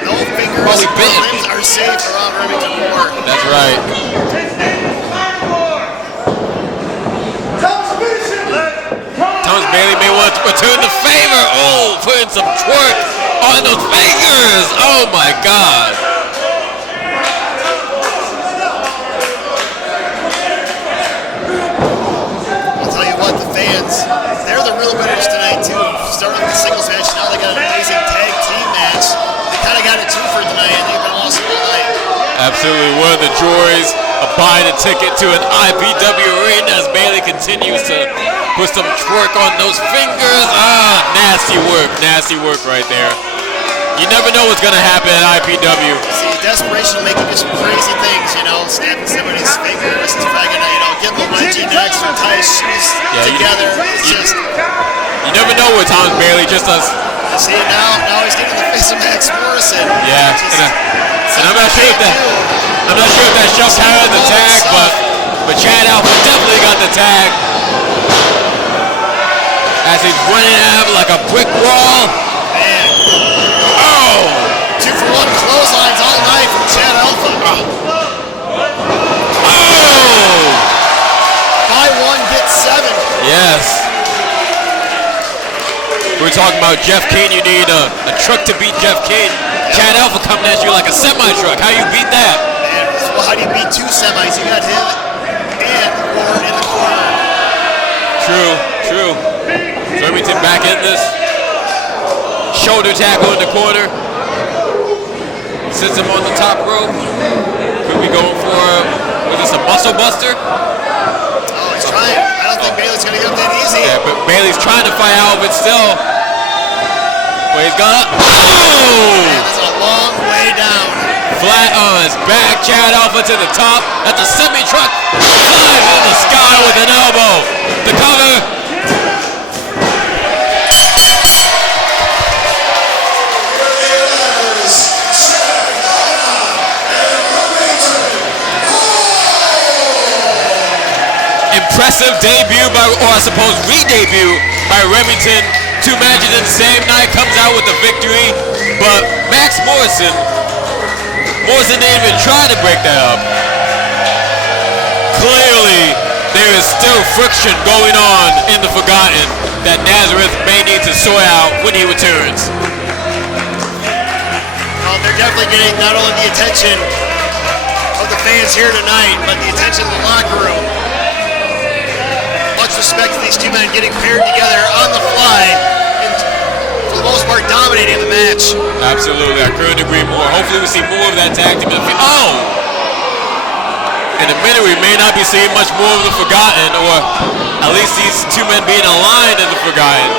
No fingers or limbs are safe around Remington Moore. That's right. Thomas Bailey may want to return the favor. Oh, putting some twerk on those fingers. Oh my God. I'll tell you what, the fans, they're the real winners tonight too. Starting with the singles match, now they got an amazing tag team match. They kind of got a two for tonight, and they've been awesome all night. Absolutely, one of the joys of buying a ticket to an IPW arena as Bailey continues to put some twerk on those fingers. Ah, nasty work right there. You never know what's gonna happen at IPW. See, desperation will make you do some crazy things, you know, snapping somebody's fingers, trying to, you know, get the wedgie next or tie his shoes together. It's just... You never know with Thomas Bailey, just us. See, now he's getting the face of Max Morrison. Yeah, and I'm not sure if that shoved out the tag, but Chad Alpha definitely got the tag. As he's running out like a brick wall. Man. Oh! 2-for-1 clotheslines all night from Chad Alpha. Oh! Buy one, get 7. Yes. We were talking about Jeff King. You need a truck to beat Jeff King. Chad Alpha coming at you like a semi-truck. How you beat that? Man, well, how do you beat 2 semis? You got him and Ward in the corner. True. Remington back in this. Shoulder tackle in the corner. Sits him on the top rope. Could we go for, was this a muscle buster? Oh, he's trying. I don't think Bailey's going to get up that easy. Yeah, but Bailey's trying to fight out of it still. But he's got up. Oh! Man, that's a long way down. Flat on his back. Chad Alpha to the top. That's a semi-truck. Flies in the sky with an elbow. The cover. Impressive debut by, or I suppose re-debut by Remington. 2 matches in the same night, comes out with a victory. But Max Morrison didn't even try to break that up. Clearly, there is still friction going on in the Forgotten that Nazareth may need to sort out when he returns. Well, they're definitely getting not only the attention of the fans here tonight, but the attention of the locker room. Much respect to these 2 men getting paired together on the fly and for the most part dominating the match. Absolutely, I couldn't agree more. Hopefully we see more of that tag team. Oh! In a minute we may not be seeing much more of the Forgotten, or at least these 2 men being aligned in the Forgotten.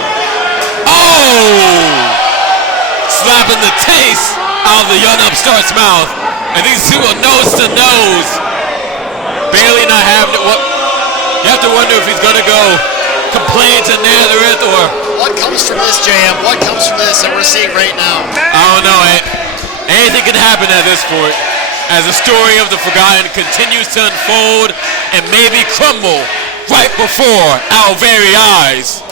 Oh! Slapping the taste out of the young upstart's mouth. And these 2 are nose to nose. Bailey not having it. You have to wonder if he's going to go complain to Nazareth or... What comes from this, JM? What comes from this that we're seeing right now? I don't know. Anything can happen at this point as the story of the Forgotten continues to unfold and maybe crumble right before our very eyes.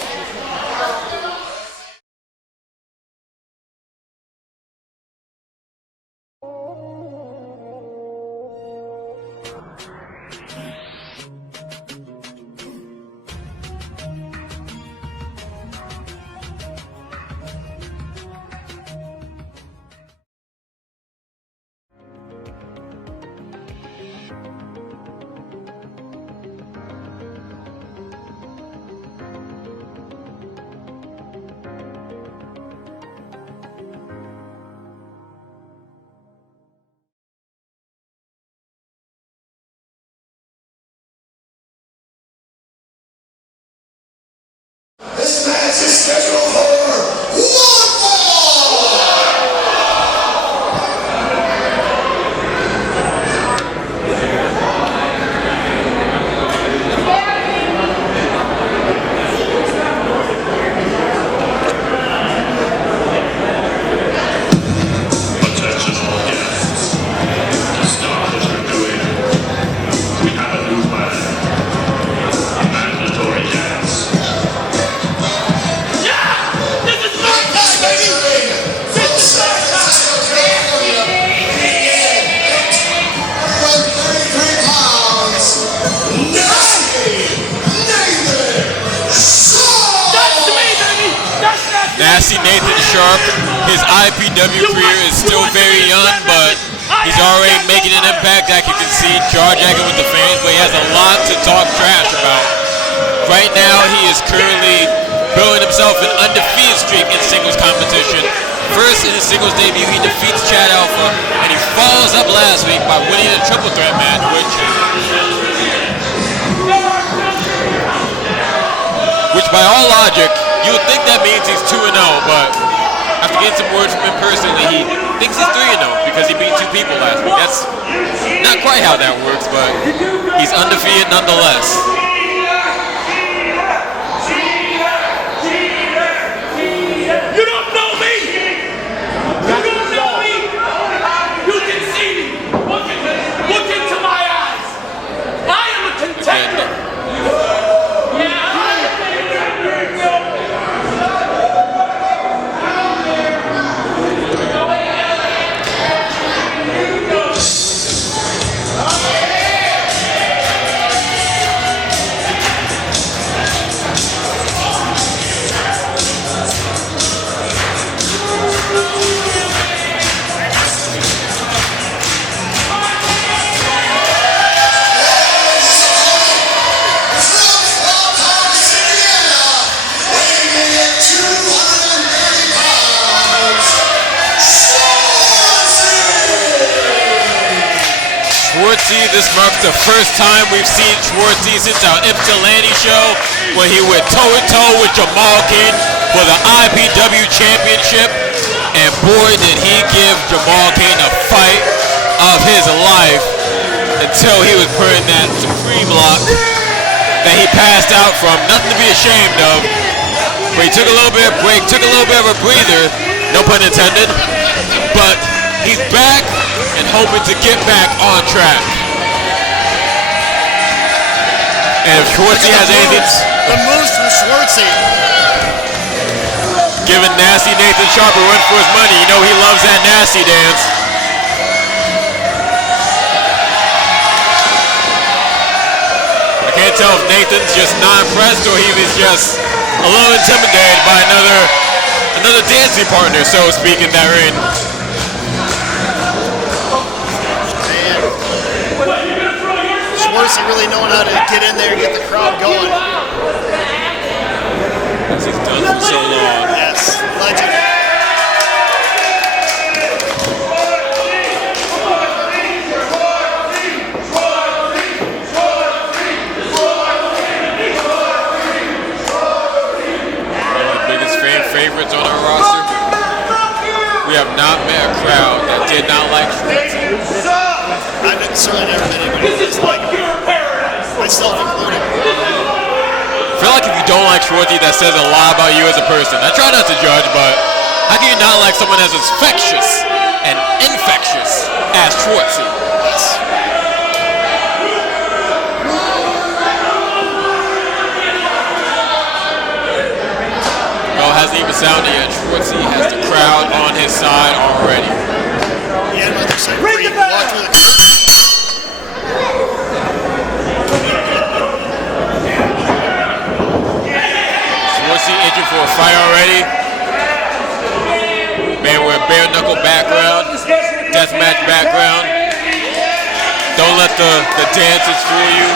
is scheduled for one fall. Attention all guests. To stop what you're doing, we have a new plan. A mandatory dance. This is my time, baby! This is my time! 133 pounds. That's me, baby! Nasty Nathan Sharp. His IPW career is still very young, but he's already making an impact that you can see jaw-jacking with the fans, but he has a lot to talk trash about. Right now, he is currently building himself an undefeated streak in singles competition. First in his singles debut, he defeats Chad Alpha, and he follows up last week by winning a triple threat match, which by all logic, you would think that means he's 2-0, but after getting some words from him personally, he thinks he's 3-0 because he beat 2 people last week. That's not quite how that works, but he's undefeated nonetheless. You don't know me! You don't know me! You can see me! Look into my eyes! I am a contender! Schwartzie, this marks the first time we've seen Schwartzie since our Ypsilanti show when he went toe-to-toe with Jumal Kyng for the IPW Championship. And boy, did he give Jumal Kyng a fight of his life until he was put in that supreme lock that he passed out from. Nothing to be ashamed of. But he took a little bit of break, took a little bit of a breather, no pun intended. But he's back and hoping to get back on track. And if Schwartzie has anything, The moves from Schwartzie. giving nasty Nathan Sharp a run for his money, you know he loves that nasty dance. I can't tell if Nathan's just not impressed or he was just a little intimidated by another dancing partner, so to speak, in that ring. Schwartzie really knowing how to get in there and get the crowd going. As he's done for so long. Yes, legend. One of the biggest fan favorites on our roster. We have not met a crowd that did not like Schwartzie. I've certainly never been anybody who disliked him. Myself included. I feel like if you don't like Schwartzie, that says a lot about you as a person. I try not to judge, but how can you not like someone as infectious and infectious as Schwartzie? Yes. Well, it hasn't even sounded yet. Schwartzie has the crowd on his side already. Yeah, but there's a great walk through the curtain. Schwartzie itching for a fight already. Man with a bare knuckle background, deathmatch background. Don't let the dances fool you.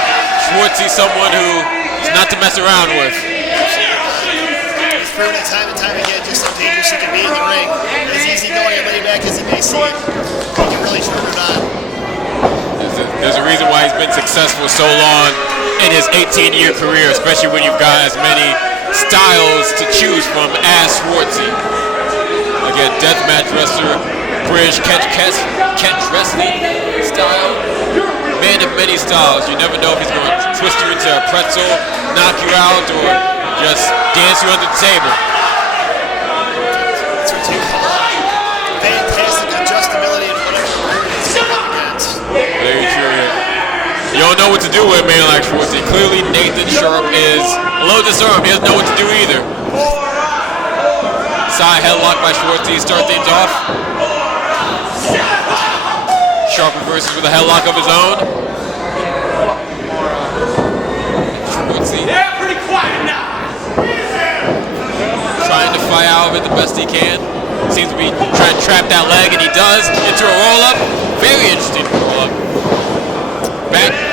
Schwartzie, someone who is not to mess around with. He's proven it time and time again just how dangerous he can be in the ring. As easygoing and laid back as he may seem, he can really turn it on. There's a reason why he's been successful so long in his 18-year career, especially when you've got as many styles to choose from as Schwartzie. Again, deathmatch wrestler, British catch wrestling style. Man of many styles. You never know if he's going to twist you into a pretzel, knock you out, or just dance you under the table. Fantastic adjustability and whatever he's up against. Very true. You don't know what to do with a man like Schwartzie. Clearly, Nathan Sharp is a little disarmed. He doesn't know what to do either. Side headlock by Schwartzie to start things off. Sharp reverses with a headlock of his own. Schwartzie. They're pretty quiet now. Trying to fight out of it the best he can. Seems to be trying to trap that leg, and he does. Into a roll-up. Very interesting roll-up.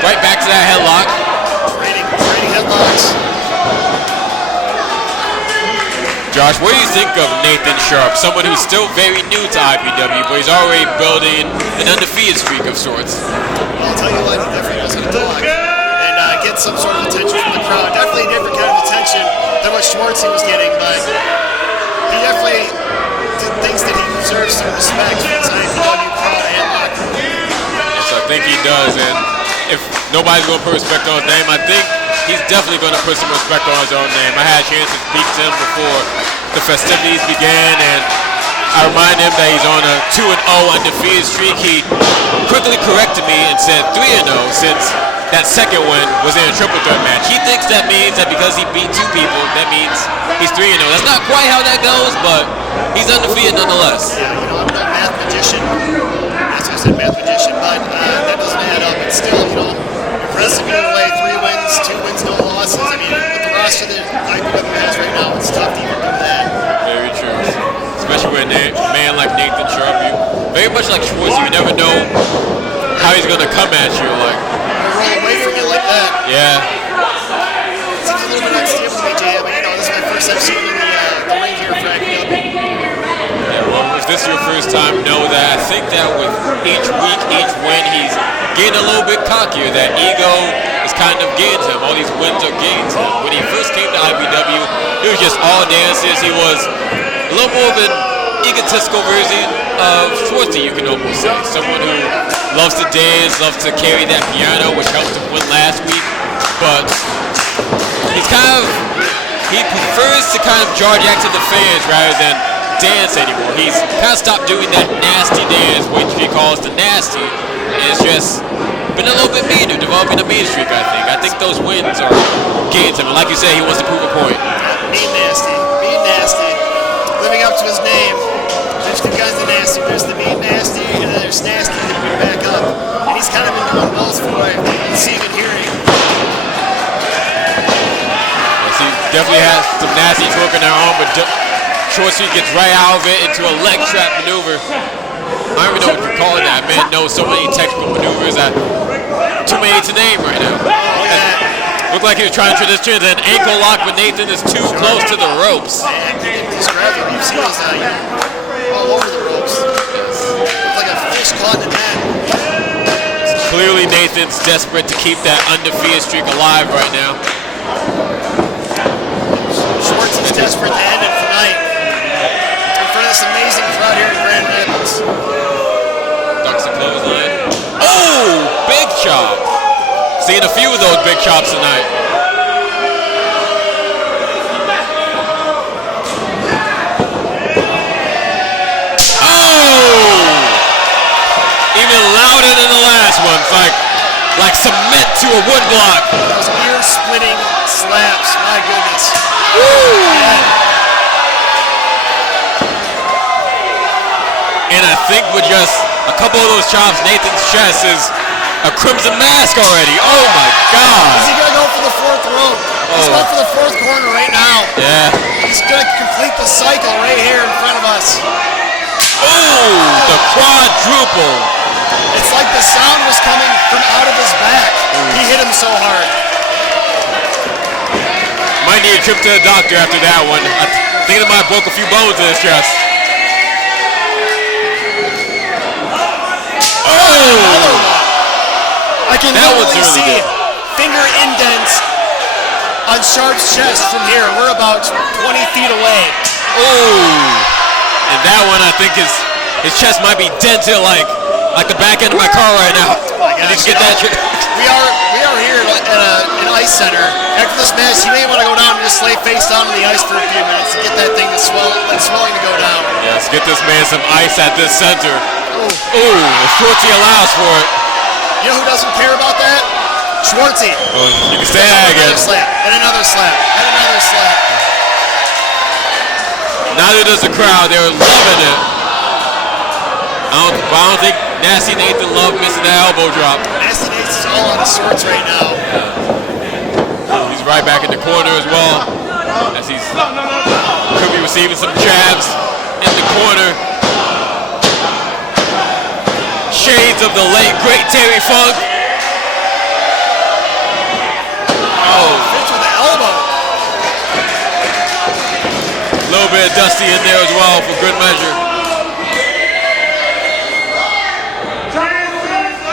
Right back to that headlock. Trading headlocks. Josh, what do you think of Nathan Sharp? Someone who's still very new to IPW, but he's already building an undefeated streak of sorts. Well, I'll tell you what, he definitely knows how to talk and get some sort of attention from the crowd. Definitely a different kind of attention than what Schwartzie was getting, but he definitely thinks that he deserves some respect from his IPW crowd and locker room. Yes, I think he does, and if nobody's going to put respect on his name, I think he's definitely going to put some respect on his own name. I had a chance to speak to him before the festivities began, and I reminded him that he's on a 2-0 undefeated streak. He quickly corrected me and said 3-0 since that second win was in a triple threat match. He thinks that means that because he beat 2 people, that means he's 3-0. That's not quite how that goes, but he's undefeated nonetheless. Yeah, I'm no math magician. That's why I said math magician, but that doesn't add up. It's still, impressive giving away 3 wins, 2 wins, no losses. I mean, with the roster that IPW has right now, it's tough to even do that. Very true. Especially with a man like Nathan Sharp. Very much like Schwartzie, you never know how he's going to come at you. Like, roll away from you like that. Yeah. Seems a little bit unstable to me, Jay. I mean, this is my first time seeing him in the ring here for IPW. Yeah, well, if this is your first time, know that I think that with each week, each win, he's getting a little bit cockier. That ego is kind of getting to him. All these wins are getting to him. When he first came to IPW, he was just all dances. He was a little more of an egotistical version of Schwartzie, you can almost say. Someone who loves to dance, loves to carry that piano, which helped him win last week. But he prefers to kind of jar jack to the fans rather than dance anymore. He's kind of stopped doing that nasty dance, which he calls the nasty, and it's just been a little bit meaner, developing a mean streak, I think. I think those wins are getting to him. Like you said, he wants to prove a point. Mean nasty, living up to his name. There's 2 kinds of nasty. There's the mean nasty, and then there's nasty that we back up. And he's kind of been doing both from what I'm seeing and hearing. Yes, he definitely has some nasty twerk in their arm, but Schwartzie gets right out of it into a leg trap maneuver. I don't even know what to call that. Man knows so many technical maneuvers that too many to name right now. Looked like he was trying to transition to an ankle lock, but Nathan is too close to the ropes. You've seen those all over the ropes. Looks like a fish caught in a net. Clearly Nathan's desperate to keep that undefeated streak alive right now. Schwartzie's desperate to end it tonight. In front of this amazing crowd here in Grand Rapids. Ducks a clothesline. Oh! Big chop. Seeing a few of those big chops tonight. Oh! Even louder than the last one. It's like cement to a wood block. Those ear-splitting slaps. My goodness. Woo! And I think with just a couple of those chops, Nathan's chest is a crimson mask already. Oh my God! Is he gonna go for the 4th rope? He's going for the 4th corner right now. Yeah. He's gonna complete the cycle right here in front of us. Oh, the quadruple. It's like the sound was coming from out of his back. He hit him so hard. Might need a trip to the doctor after that one. I think it might have broke a few bones in his chest. Another one. I can That one's literally really see good. finger indents on Sharp's chest from here. We're about 20 feet away. Oh, and that one I think his chest might be dented like the back end of my car right now. Oh my gosh, get that. We are here at an ice center. After this match, you may want to go down and just lay face down on the ice for a few minutes and get that thing to swelling to go down. Yes, get this man some ice at this center. Ooh, Schwartzie allows for it. You know who doesn't care about that? Schwartzie. Oh, you can say that again. Another slap, and another slap, and another slap. Neither does the crowd. They're loving it. I don't think Nasty Nathan loved missing that elbow drop. Nasty Nathan's all out of sorts right now. He's right back in the corner as well, as he's could be receiving some jabs in the corner. Shades of the late great Terry Funk. Oh, fits with the elbow. A little bit of Dusty in there as well for good measure.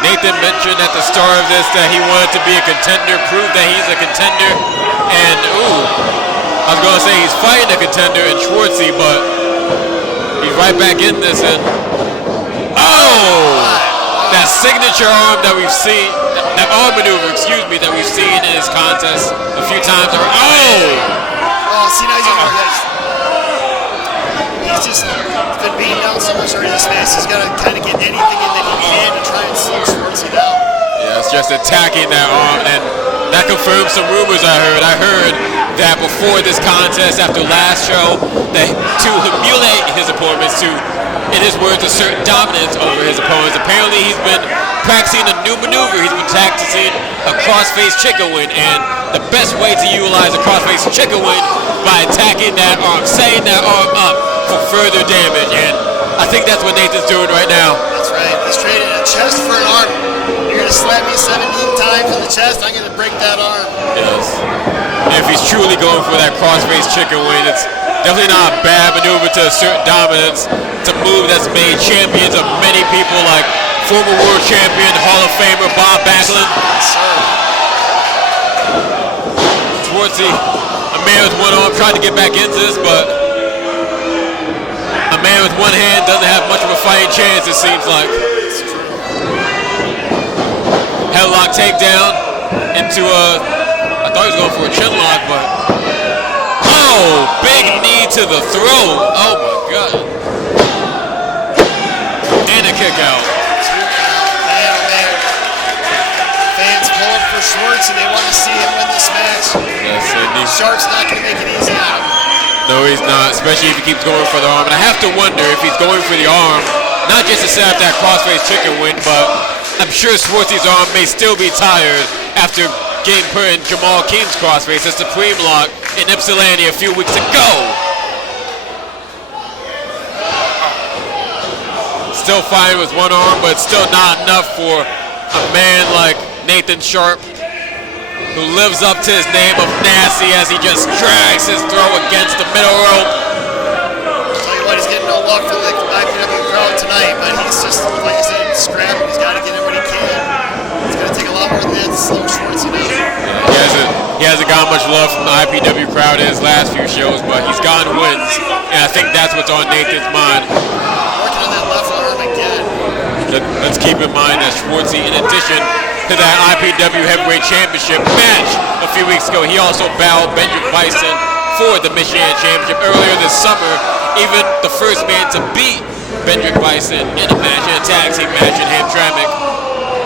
Nathan mentioned at the start of this that he wanted to be a contender, prove that he's a contender, and I was going to say he's fighting a contender in Schwartzie, but he's right back in this, and that signature arm that we've seen, that arm maneuver, that we've seen in his contest a few times. See, now he's just been beaten down so much already this match. He's got to kind of get anything in that he can to try and slow Schwartzie down. Yeah, it's just attacking that arm, and that confirms some rumors I heard. I heard that before this contest, after last show, that to humiliate his opponents, to, in his words, assert dominance over his opponents. Apparently, he's been practicing a new maneuver. He's been practicing a cross-face chicken wing, and the best way to utilize a cross-face chicken wing by attacking that arm, setting that arm up for further damage, and I think that's what Nathan's doing right now. That's right. He's trading a chest for an arm. You're going to slap me 17 times in the chest, I'm going to break that arm. Yes. And if he's truly going for that cross-face chicken wing, it's definitely not a bad maneuver to assert dominance. It's a move that's made champions of many people, like former world champion, Hall of Famer Bob Backlund. Schwartzie, a man with one arm, trying to get back into this, but a man with one hand doesn't have much of a fighting chance, it seems like. Headlock takedown into I thought he was going for a chin lock, but big knee to the throat. Oh my God. And a kick out. Fans pulling for Schwartz and they want to see him win this match. Yes, Sharp's not going to make it easy on him. No, he's not, especially if he keeps going for the arm. And I have to wonder if he's going for the arm, not just to set up that crossface chicken wing, but I'm sure Schwartzie's arm may still be tired after getting put in Jumal Kyng's crossface, a supreme lock in Ypsilanti a few weeks ago. Still fighting with one arm, but still not enough for a man like Nathan Sharp, who lives up to his name of Nasty as he just drags his throw against the middle rope. I'll tell you what, he's getting no love for the IPW crowd tonight, but he's just, like I said, scrapping. He's got to get in what he can. It's going to take a lot more than that to slow Schwartzie down. He hasn't gotten much love from the IPW crowd in his last few shows, but he's gotten wins, and I think that's what's on Nathan's mind. Working on that left arm again. Let's keep in mind that Schwartzie, in addition to that IPW Heavyweight Championship match a few weeks ago, he also battled Benjamin Bison for the Michigan Championship earlier this summer, even the first man to beat Benjamin Bison in a match, in a tag team match in Hamtramck.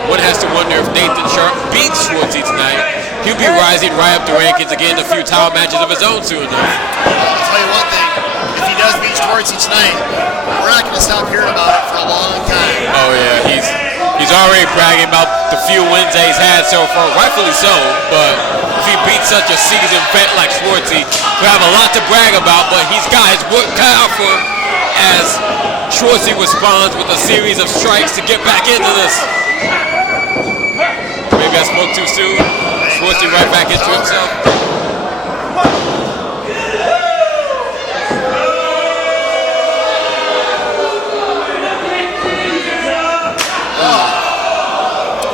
One has to wonder if Nathan Sharp beats Schwartzie tonight, he'll be rising right up the rankings again in a few title matches of his own soon enough. I'll tell you one thing, if he does beat Schwartzie tonight, we're not going to stop hearing about it for a long time. Oh yeah, he's already bragging about the few wins that he's had so far, rightfully so, but if he beats such a seasoned vet like Schwartzie, he'll have a lot to brag about, but he's got his work cut out for him as Schwartzie responds with a series of strikes to get back into this. Maybe I spoke too soon. Schwartzie right back into himself.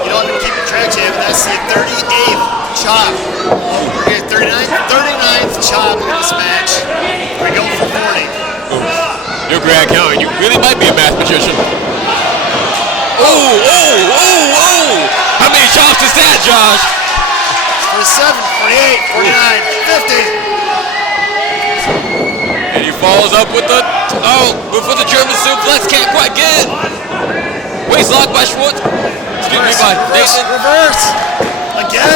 You know, I've been keeping track, Jim. That's the 38th chop. We're getting 39th? chop in this match. We go for 40. You're Greg County. You really might be a math magician. Oh! How many chops is that, Josh? 47, 48, 49, 50. And he follows up with the German suplex. Can't quite get it. Waist lock by Schwartz. Excuse me, by Nathan. Reverse. Again.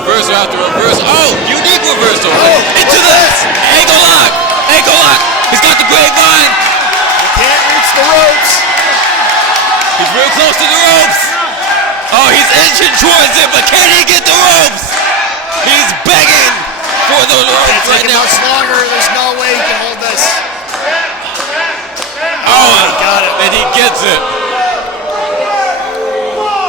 Reversal after reversal. Oh, unique reversal. Into the ankle lock. Ankle lock. He's got the grapevine. He can't reach the ropes. He's real close to the ropes. Oh, he's inching towards it, but can he get the ropes? He's begging for the ropes right now. Much longer. There's no way he can hold this. Oh, he got it. And he gets it.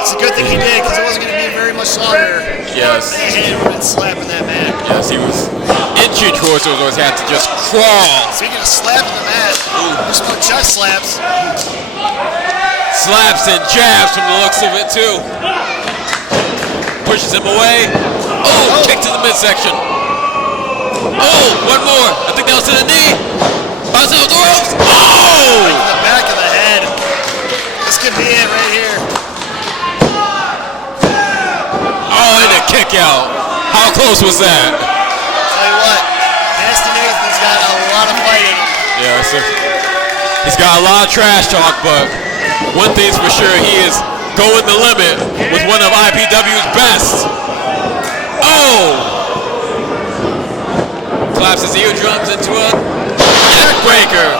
It's a good thing he did, because it wasn't going to be very much longer. Yes. His hand would have been slapping that mat. Yes, he was inching towards it. Always had to just crawl. Speaking of slapping the mat, there's no chest slaps. Slaps and jabs from the looks of it, too. Pushes him away. Oh, kick to the midsection. Oh, one more. I think that was to the knee. Bouncing off the ropes. Oh! Right to the back of the head. This could be it right here. Oh, and a kick out. How close was that? Tell you what, Nasty Nathan's got a lot of fight in him. Yeah, so he's got a lot of trash talk, but one thing's for sure, he is going the limit with one of IPW's best. Oh! Claps his eardrums into a neckbreaker.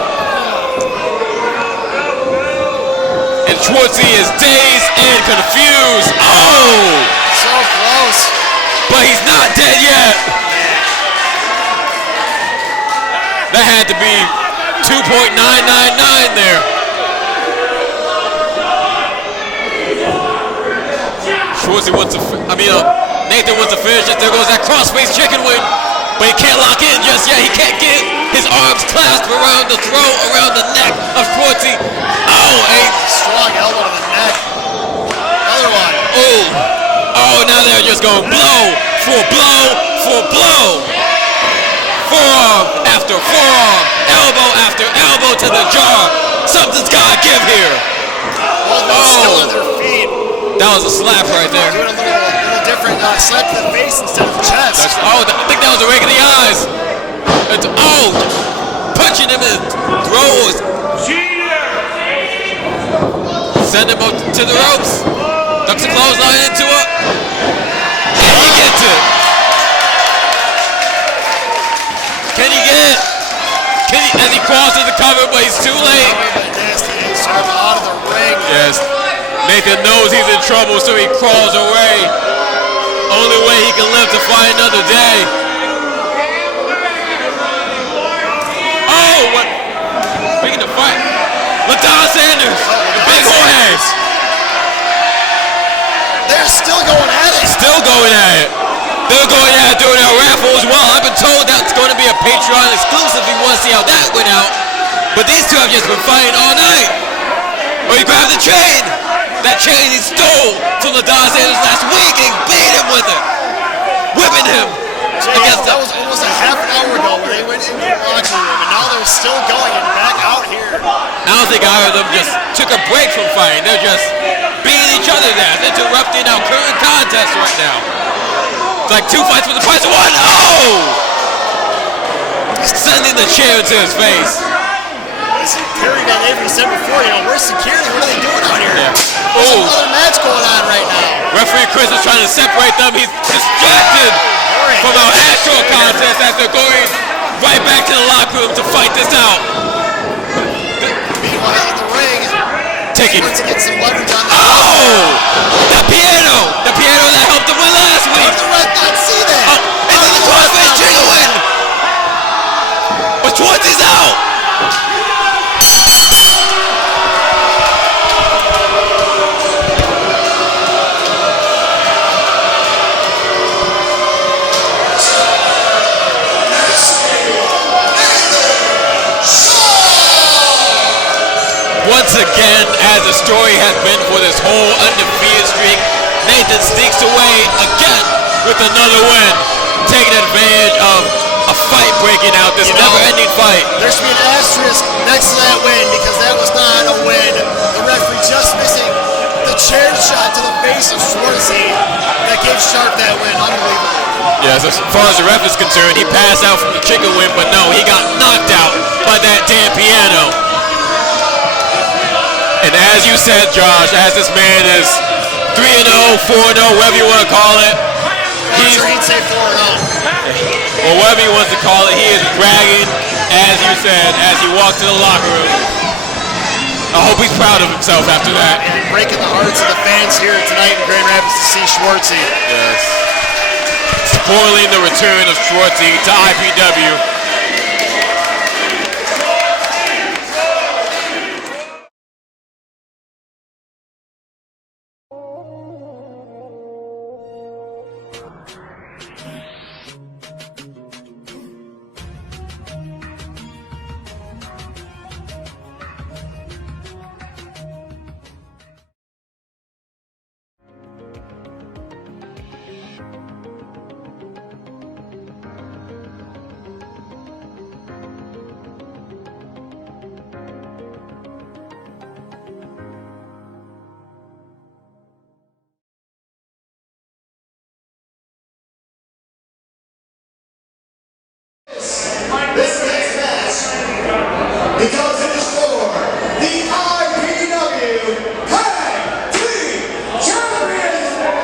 And Schwartzie is dazed and confused. Oh! So close. But he's not dead yet. That had to be 2.999 there. Schwartzie wants to, Nathan wants to finish it. There goes that crossface chicken wing. But he can't lock in just yet. He can't get his arms clasped around the throat, around the neck of Schwartzie. Oh, a strong elbow to the neck. Another one. Oh, now they're just going blow for blow for blow. Forearm after forearm, elbow after elbow to the jaw. Something's got to give here. Still on their feet. That was a slap right there. Doing a little different slap to the face instead of the chest. I think that was a rake in the eyes. Punching him in the throat. Send him up to the ropes. Ducks a clothesline into it. Can he get it? Can he get it? As he crosses the cover, but he's too late. Out of the ring. Yes. Nathan knows he's in trouble, so he crawls away. Only way he can live to fight another day. Oh, what? Speaking of fight, LaDon Sanders, the big Jorge. They're still going at it. Still going at it. They're going at it during our raffle as well. I've been told that's going to be a Patreon exclusive if you want to see how that went out. But these two have just been fighting all night. Oh, he grabbed the chain. That chain he stole from LaDon Sanders last week and he beat him with it. Whipping him. That was almost a half an hour ago where they went into the locker room and now they're still going and back out here. I don't think either of them just took a break from fighting. They're just beating each other to death, interrupting our current contest right now. It's like two fights for the price of one. Oh! Sending the chair into his face. Terry Van Avery said before, where's security? What are they doing out here? Yeah. There's another match going on right now. Referee Chris is trying to separate them. He's distracted from our actual contest as they're going right back to the locker room to fight this out. Meanwhile, in the ring, taking to get some leverage on the piano that helped him win last week. How did the ref not see that? And then the crossface chicken win. But Schwartzie's out. Once again, as the story has been for this whole undefeated streak, Nathan sneaks away again with another win. taking advantage of a fight breaking out, this never-ending fight. There should be an asterisk next to that win because that was not a win. The referee just missing the chair shot to the face of Schwartzie that gave Sharp that win. Unbelievable. Yes, as far as the ref is concerned, he passed out from the chicken wing, but no, he got knocked out by that damn piano. And as you said, Josh, as this man is 3-0, 4-0, whatever you want to call it, I'm sure he'd say 4-0. Or whatever he wants to call it, he is bragging, as you said, as he walked to the locker room. I hope he's proud of himself after that. And breaking the hearts of the fans here tonight in Grand Rapids to see Schwartzie. Yes. Spoiling the return of Schwartzie to IPW. This next match becomes in the score the IPW Tag Team Championships.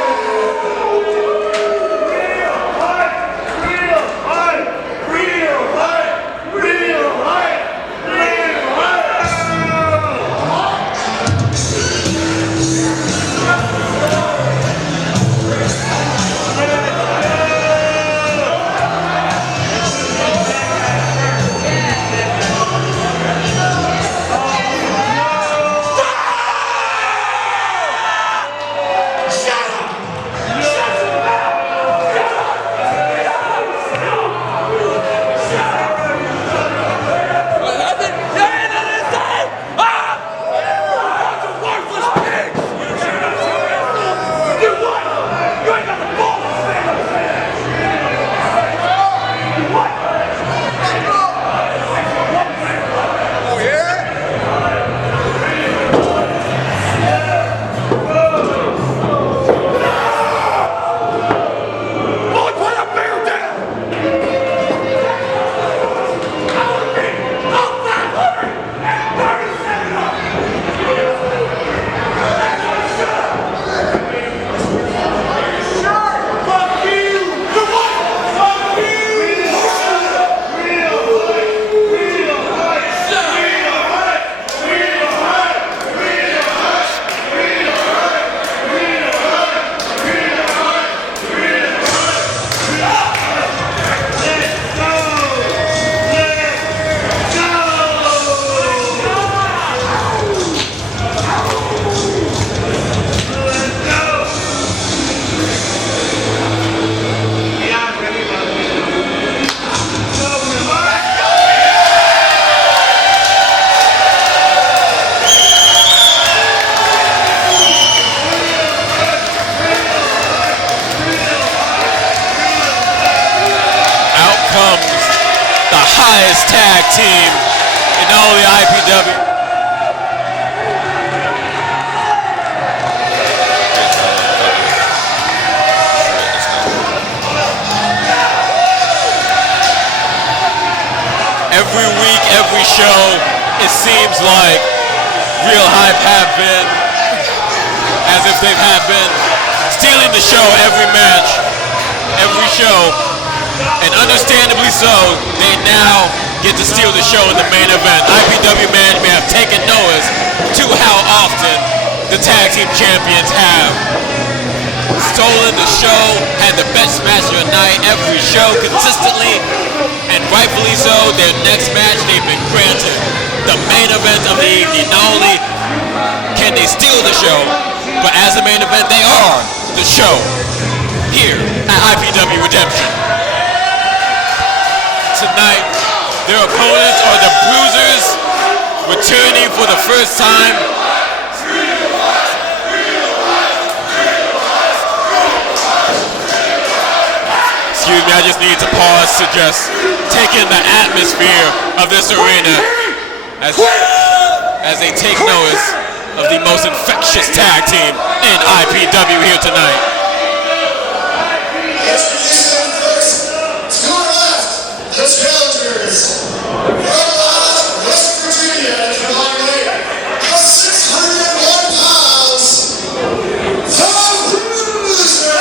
Highest tag team in all the IPW. Every week, every show, it seems like real hype have been, as if they've have been stealing the show every match, every show. And understandably so, they now get to steal the show in the main event. IPW management have taken notice to how often the tag team champions have stolen the show, had the best match of the night every show consistently, and rightfully so. Their next match, they've been granted the main event of the evening. Not only can they steal the show, but as the main event, they are the show here at IPW Redemption. Tonight, their opponents are the Bruisers, returning for the first time. Excuse me, I just need to pause to just take in the atmosphere of this arena as they take notice of the most infectious tag team in IPW here tonight. To our left, the challengers from West Virginia, combined weight of 601 pounds, the Bruisers.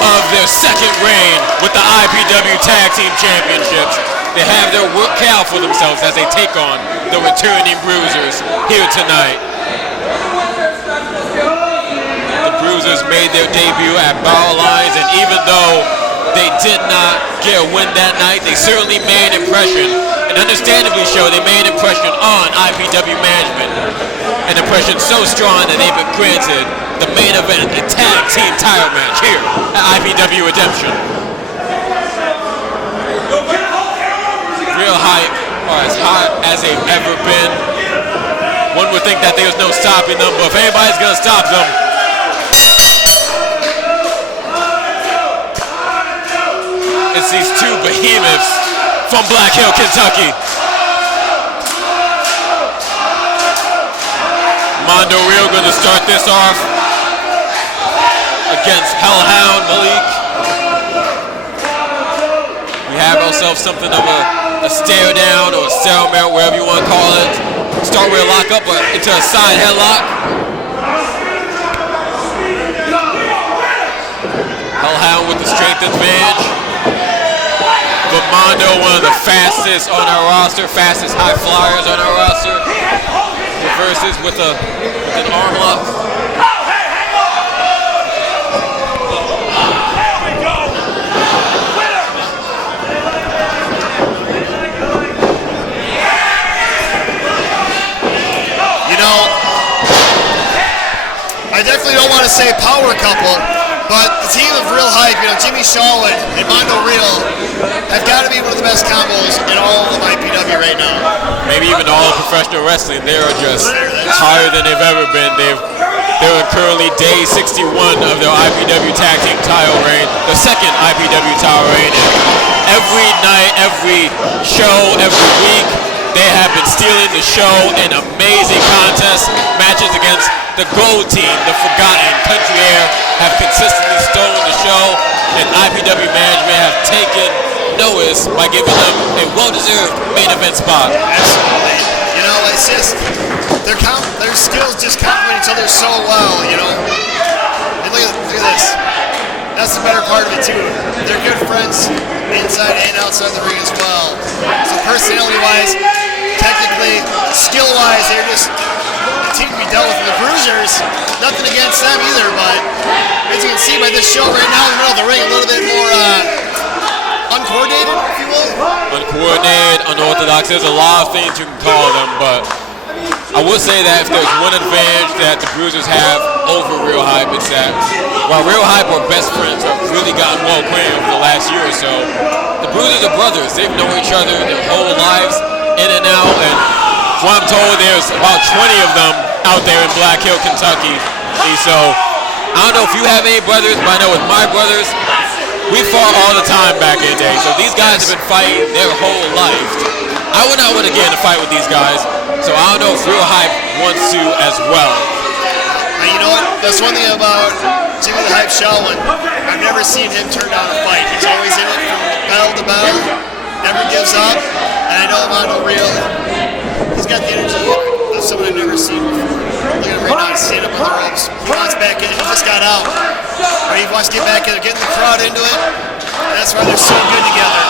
Of their second reign with the IPW Tag Team Championships, they have their work cut out for themselves as they take on the returning Bruisers here tonight. The Bruisers made their debut at Battle Lines, and even though they did not get a win that night, they certainly made an impression, and understandably so, they made an impression on IPW management. An impression so strong that they've been granted the main event, a tag team title match here at IPW Redemption. Real hype, or as hot as they've ever been. One would think that there's no stopping them, but if anybody's gonna stop them, it's these two behemoths from Black Hill, Kentucky. Mondo Real gonna start this off against Hellhound Malik. We have ourselves something of a stare down or a stalemate, wherever you want to call it. Start with a lock up, but into a side headlock. Hellhound with the strength advantage. But Mondo, one of the fastest on our roster, fastest high flyers on our roster. Reverses with an arm lock. I definitely don't want to say power couple, but the team of Real Hype, Jimmy Shaw and Mondo Real have got to be one of the best combos in all of IPW right now. Maybe even all of professional wrestling. They are just higher than they've ever been. They're currently day 61 of their IPW Tag Team title reign, the second IPW title reign. And every night, every show, every week, they have been stealing the show in amazing contest matches against the Gold Team, the Forgotten. Country Air have consistently stolen the show, and IPW management have taken notice by giving them a well-deserved main event spot. Absolutely. It's just their skills just complement each other so well. And look at this. That's the better part of it too. They're good friends inside and outside the ring as well. So personality-wise, technically, skill-wise, they're just a team to be dealt with. And the Bruisers, nothing against them either, but as you can see by this show right now in the middle of the ring, a little bit more uncoordinated, if you will. Uncoordinated, unorthodox. There's a lot of things you can call them, but I would say that if there's one advantage that the Bruisers have over Real Hype, it's that while Real Hype or best friends have really gotten well acquainted over the last year or so, the Bruisers are brothers. They've known each other their whole lives, in and out, and from what I'm told, there's about 20 of them out there in Black Hill, Kentucky. So I don't know if you have any brothers, but I know with my brothers, we fought all the time back in the day. So these guys have been fighting their whole life. I would not want to get in a fight with these guys, so I don't know if Real Hype wants to as well. And you know what? That's one thing about Jimmy the Hype Shawlin. I've never seen him turn down a fight. He's always in it from battle to battle, never gives up. And I know Mondo Real, he's got the energy of someone I've never seen before. Look at him right now, he's standing up on the ropes. He wants back in, he just got out. But he wants to get back in, getting the crowd into it. And that's why they're so good together.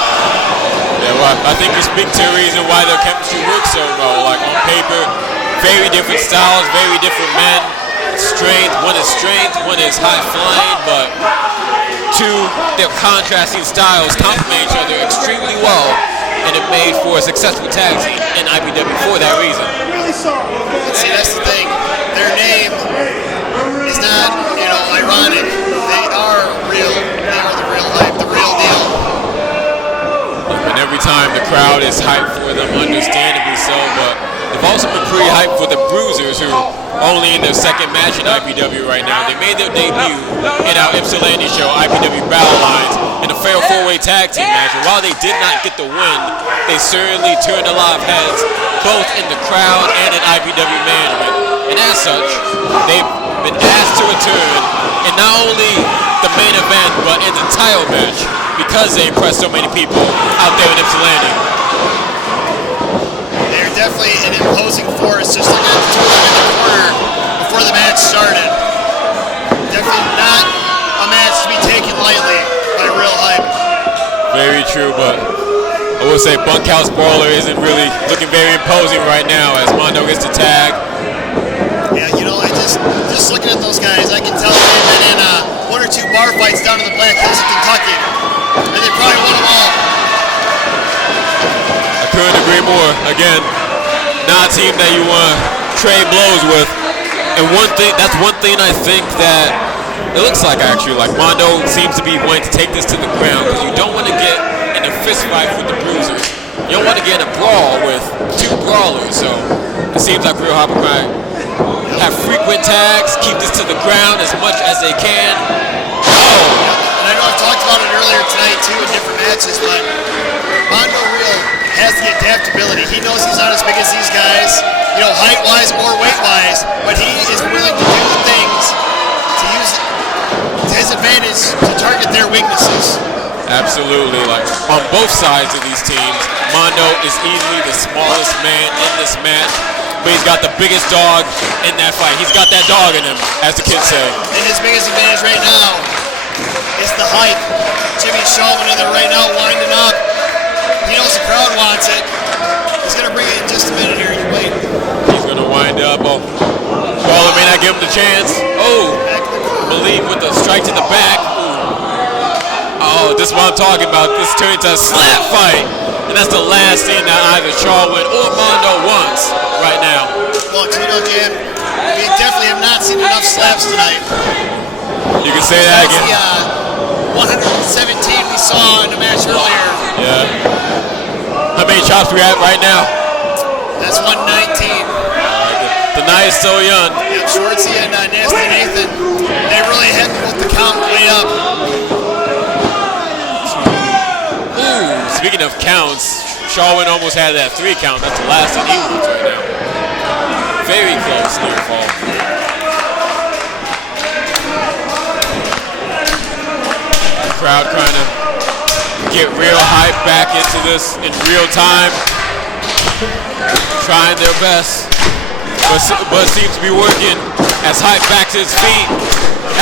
Yeah, well, I think you speak to a reason why their chemistry works so well. Like on paper, Very different styles, very different men. Strength, one is high flying, but two, their contrasting styles complement each other extremely well, and it made for a successful tag team in IPW for that reason. See, that's the thing. Their name is not, ironic. They are real. They are the real hype, the real deal. And every time the crowd is hyped for them, understandably so, but they've also been pretty hyped for the Bruisers, who are only in their second match in IPW right now. They made their debut in our Ypsilanti show, IPW Battle Lines, in a fair four-way tag team match. And while they did not get the win, they certainly turned a lot of heads, both in the crowd and in IPW management. And as such, they've been asked to return in not only the main event, but in the title match, because they impressed so many people out there in Ypsilanti. They're definitely an imposing force, just looking at the two of them in the corner before the match started. Definitely not a match to be taken lightly by real hype. Very true, but I will say Bunkhouse Brawler isn't really looking very imposing right now as Mondo gets the tag. Yeah, just looking at those guys, I can tell they've been in one or two bar fights down in the Black Hills of Kentucky, and they probably won them all. I couldn't agree more. Again, not a team that you want to trade blows with. And that's one thing I think that it looks like actually, like Mondo seems to be wanting to take this to the ground, because you don't want to get in a fist fight with the Bruisers. You don't want to get in a brawl with two brawlers, so it seems like Real Hype have frequent tags, keep this to the ground as much as they can. Oh! And I know I've talked about it earlier tonight too in different matches, but Mondo Real has the adaptability. He knows he's not as big as these guys, height-wise or weight-wise, but he is willing to do things to use to his advantage to target their weaknesses. Absolutely. Like on both sides of these teams, Mondo is easily the smallest man in this match, but he's got the biggest dog in that fight. He's got that dog in him, as the kids say. And his biggest advantage right now is the hype. Jimmy Shulman in there right now winding up. He knows the crowd wants it. He's going to bring it in just a minute here. You wait. He's going to wind up. Oh, Brawler may not give him the chance. Oh, Malik with the strike to the back. Oh, this is what I'm talking about. This turned into a slap fight. And that's the last thing that either Charwin or Mondo wants right now. Well, Jam, we definitely have not seen enough slaps tonight. You can say that again. That's the 117 we saw in the match earlier. Yeah. How many chops we at right now? That's 119. The night is so young. Yep, Schwartzie and Nasty Nathan, they really had to put the count way up. Speaking of counts, Charwin almost had that 3 count. That's the last thing he wants right now. Very close near fall. The crowd trying to get real hype back into this in real time. Trying their best. But it seems to be working as hype back to his feet.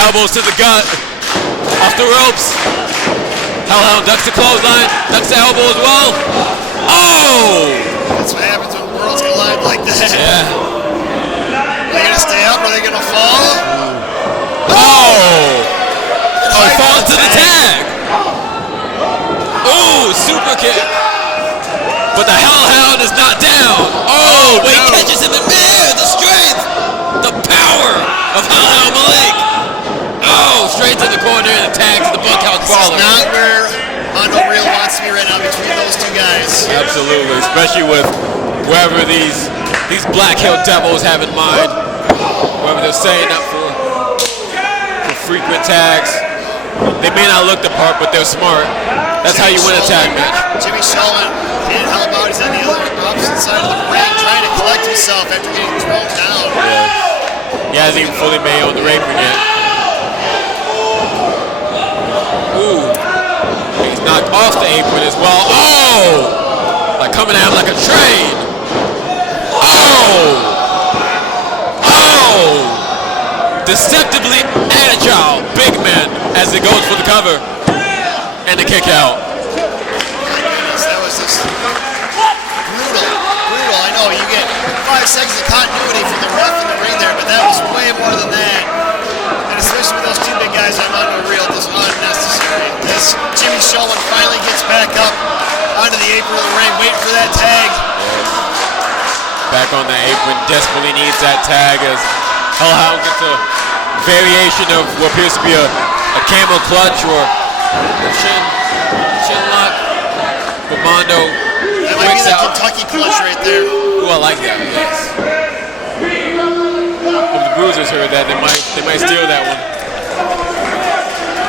Elbows to the gut. Off the ropes. Hellhound ducks the clothesline, ducks the elbow as well. Oh! That's what happens when worlds collide like that. Yeah. Are they going to stay up or are they going to fall? Oh! Oh, he falls into the tag. Ooh, super kick. But the Hellhound is not down. Oh, but he catches him in midair. The strength, the power of Hellhound Malik. Oh, straight to the corner and tag to the Bunkhouse Brawler. This is not where Mondo Real wants to be right now between those two guys. Absolutely, especially with whoever these Black Hill Devils have in mind. Whoever they're saying up for frequent tags. They may not look the part, but they're smart. That's how you win a tag match. Jimmy Shulman can't help out. He's on the opposite side of the ring trying to collect himself after getting thrown down. Yeah. He hasn't even fully made on the apron yet. Ooh, he's knocked off the apron as well. Oh, like coming at him like a train. Oh, deceptively agile, big man as it goes for the cover and the kick out. That was just brutal. I know you get 5 seconds of continuity from the ref in the ring there, but that was way more than that. And especially with those two big guys on unreal, this is unnecessary. As Jimmy Shulman finally gets back up onto the apron of the ring, waiting for that tag. Back on the apron, desperately needs that tag as Hellhound gets a variation of what appears to be a camel clutch or a chin lock. But Mondo that might be the Kentucky clutch right there. Ooh, I like that, yes. If the Bruisers heard that, they might steal that one.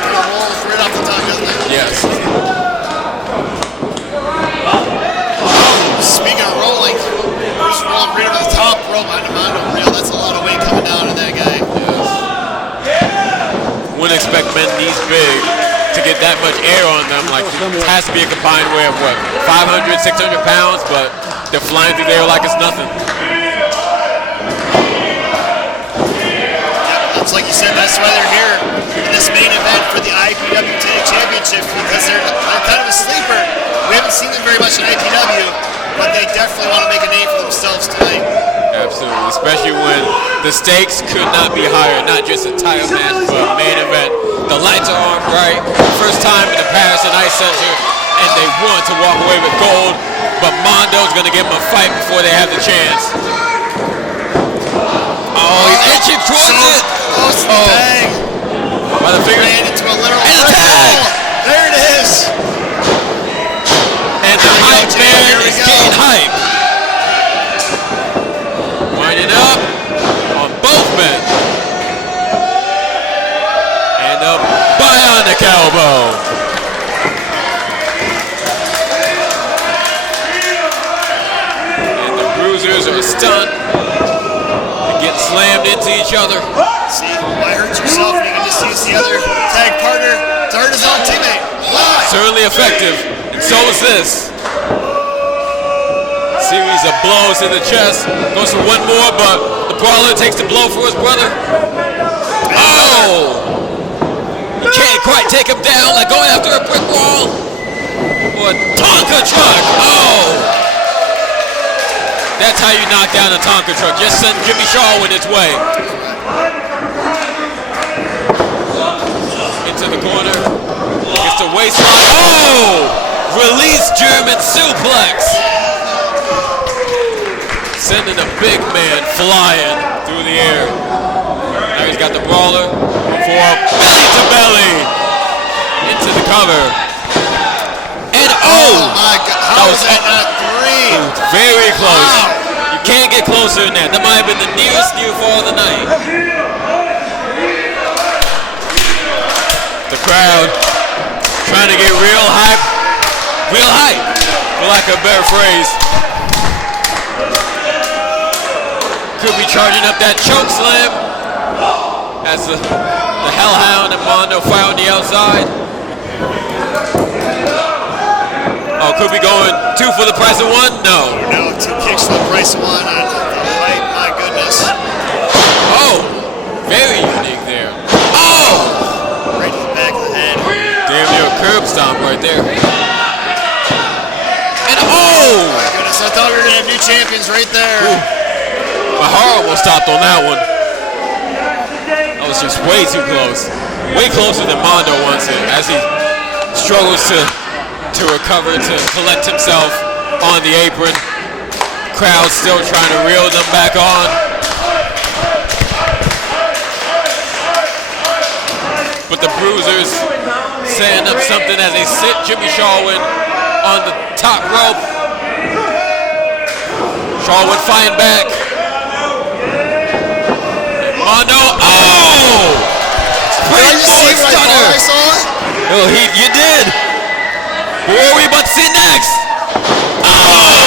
It rolls right off the tongue, doesn't it? Yes. Speaking of rolling, just rolling right over the top rope onto Mondo. Real, that's a lot of weight coming down on that guy. Yes. Wouldn't expect men these big to get that much air on them. Like, it has to be a combined weight of what, 500, 600 pounds, but they're flying through there like it's nothing. Yep, looks like you said, that's why they're here in this main event for the IPW Tag Championships, because they're kind of a sleeper. We haven't seen them very much in IPW, but they definitely want to make a name for themselves tonight. Absolutely, especially when the stakes could not be higher. Not just a title match, but a main event. The lights are on bright. First time in the Patterson Ice Center, and they want to walk away with gold. But Mondo's going to give them a fight before they have the chance. Oh, he's itching towards it. Close to the tag. By the fingers. Ran into a literal and the tag. There it is. And the hype man is getting hype. Winding up on both men. And a bionic elbow. And the Bruisers are stunned and get slammed into each other. See, why hurt yourself when you can just use the other tag partner to hurt his own teammate? Why? Certainly effective, and so is this. Series of blows to the chest. Goes for one more, but the brawler takes the blow for his brother. Oh! You can't quite take him down like going after a brick wall. Or a Tonka truck. Oh! That's how you knock down a Tonka truck. Just send Jimmy Shaw in its way. Into the corner. Gets the waistline. Oh! Release German suplex. Sending a big man flying through the air. Now he's got the brawler for belly to belly into the cover. And oh my God, how was that not three? Very close. Wow. You can't get closer than that. That might have been the nearest near fall of the night. The crowd trying to get real hype, for lack of a better phrase. Could be charging up that choke slam as the Hellhound and Mondo fight on the outside. Oh, could be going two for the price of one? No. No, two kicks for the price of one on the height, my goodness. Oh, very unique there. Oh! Right to the back of the head. Damn near a curb stomp right there. And oh! My goodness, I thought we were going to have new champions right there. Ooh. My heart almost stopped on that one. That was just way too close. Way closer than Mondo wants it as he struggles to recover, to collect himself on the apron. Crowd still trying to reel them back on. But the Bruisers setting up something as they sit Jimmy Shawwin on the top rope. Shawwin fighting back. Mondo, oh! Springboard stunner! Oh, you did! What are we about to see next? Oh!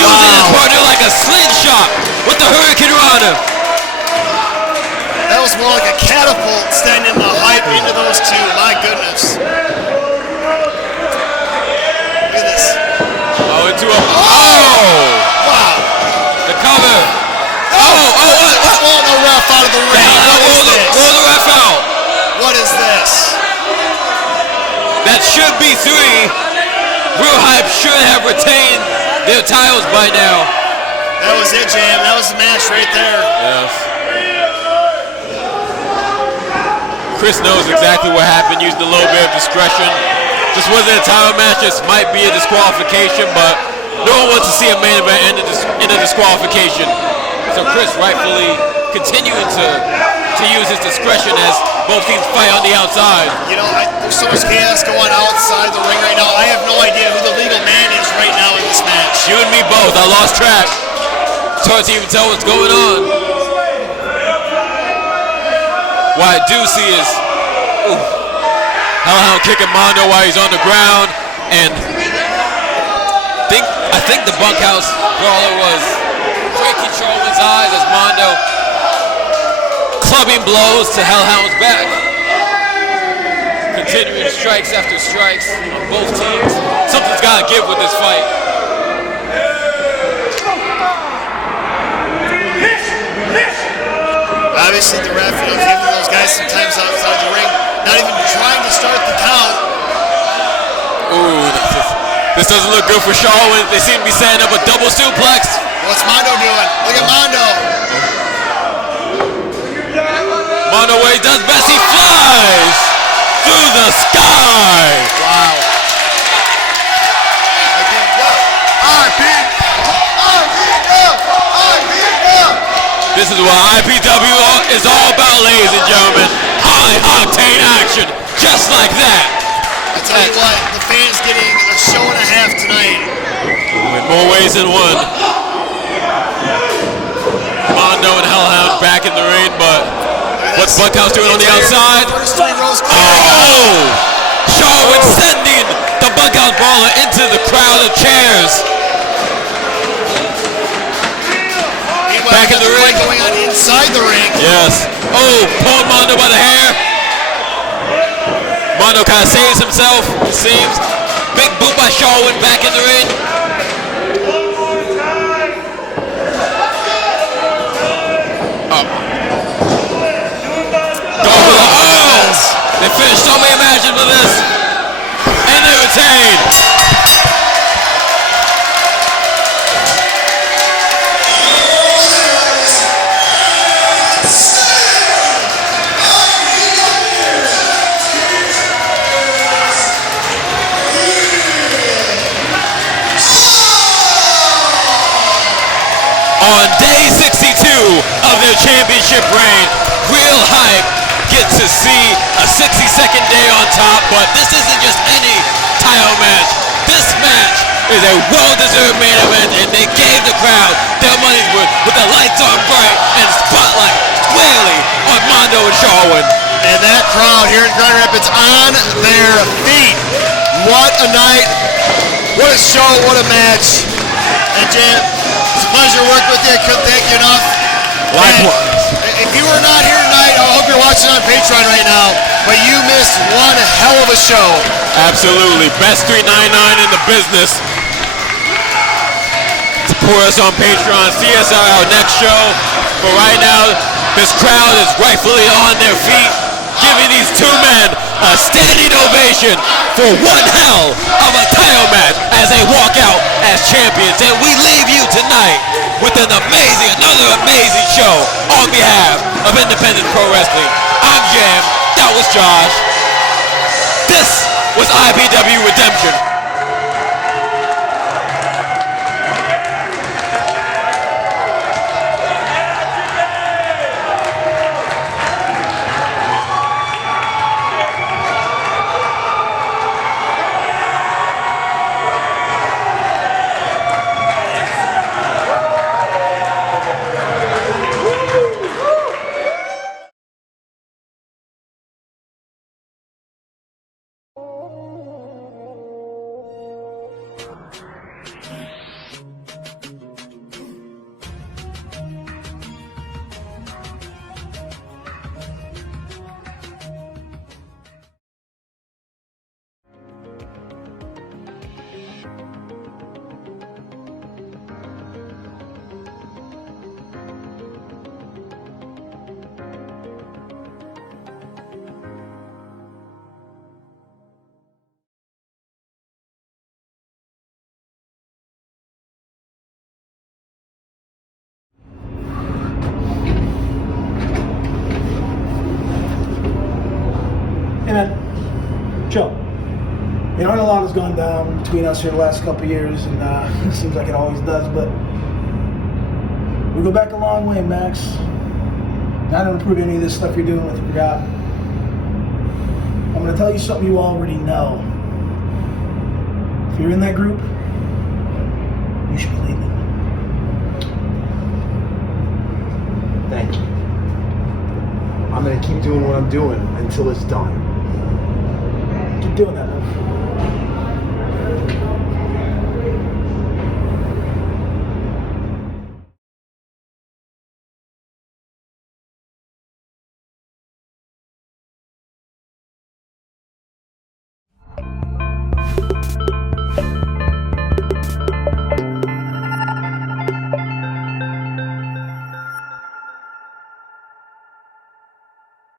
Using his partner like a slingshot with the Hurricane Rana. That was more like a catapult sending the hype into those two. My goodness. Look at this. Oh, into a... Oh! Wow. The cover. What? Roll the ref out of the ring. Roll the ref out. What is this? That should be three. Real Hype should have retained their titles by now. That was it, Jam. That was the match right there. Yes. Chris knows exactly what happened, used a little bit of discretion. This wasn't a title match, this might be a disqualification, but no one wants to see a main event end a disqualification. So Chris rightfully continuing to use his discretion as both teams fight on the outside. You know, there's so much chaos going outside the ring right now. I have no idea who the legal man is right now in this match. You and me both, I lost track. It's hard to even tell what's going on. What I do see is Hellhound kicking Mondo while he's on the ground, and I think the bunkhouse brawler was breaking Charlman's eyes as Mondo clubbing blows to Hellhound's back. Continuing strikes after strikes on both teams. Something's got to give with this fight. Obviously, the ref, giving those guys some time outside the ring, not even trying to start the count. Ooh, this doesn't look good for Charlman. They seem to be setting up a double suplex. What's Mondo doing? Look at Mondo. Mondo, what he does best, he flies through the sky. Wow. This is what IPW is all about, ladies and gentlemen. High-octane action, just like that. I tell you what, the fans getting a show and a half tonight. In more ways than one. Mondo and Hellhound back in the ring, but what's Bunkhouse doing on the outside? Oh! Charlman sending the Bunkhouse brawler into the crowd of chairs. Back in the ring. Going on inside the ring. Yes. Oh, pulling Mondo by the hair. Mondo kind of saves himself, it seems. Big boot by Charlman back in the ring. Up. Go for the They finished so many matches with this. And they retain. On day 62 of their championship reign, Real Hype gets to see a 60-second day on top, but this isn't just any title match. This match is a well-deserved main event, and they gave the crowd their money's worth with the lights on bright and spotlight squarely on Mondo and Charlman. And that crowd here in Grand Rapids on their feet. What a night, what a show, what a match. And Jam, it's a pleasure to work with you. I couldn't thank you enough. Likewise. And if you were not here tonight, I hope you're watching on Patreon right now, but you missed one hell of a show. Absolutely. Best $3.99 in the business. Support us on Patreon. See us at our next show. But right now, this crowd is rightfully on their feet, giving these two men a standing ovation for one hell of a title match as they walk out as champions. And we leave you tonight with another amazing show on behalf of Independent Pro Wrestling. I'm Jam, that was Josh. This was IPW Redemption. Joe, you know, a lot has gone down between us here the last couple of years, and it seems like it always does, but we go back a long way, Max. Not to improve any of this stuff you're doing with your guy. I'm going to tell you something you already know. If you're in that group, you should believe it. Thank you. I'm going to keep doing what I'm doing until it's done. Keep doing that, man.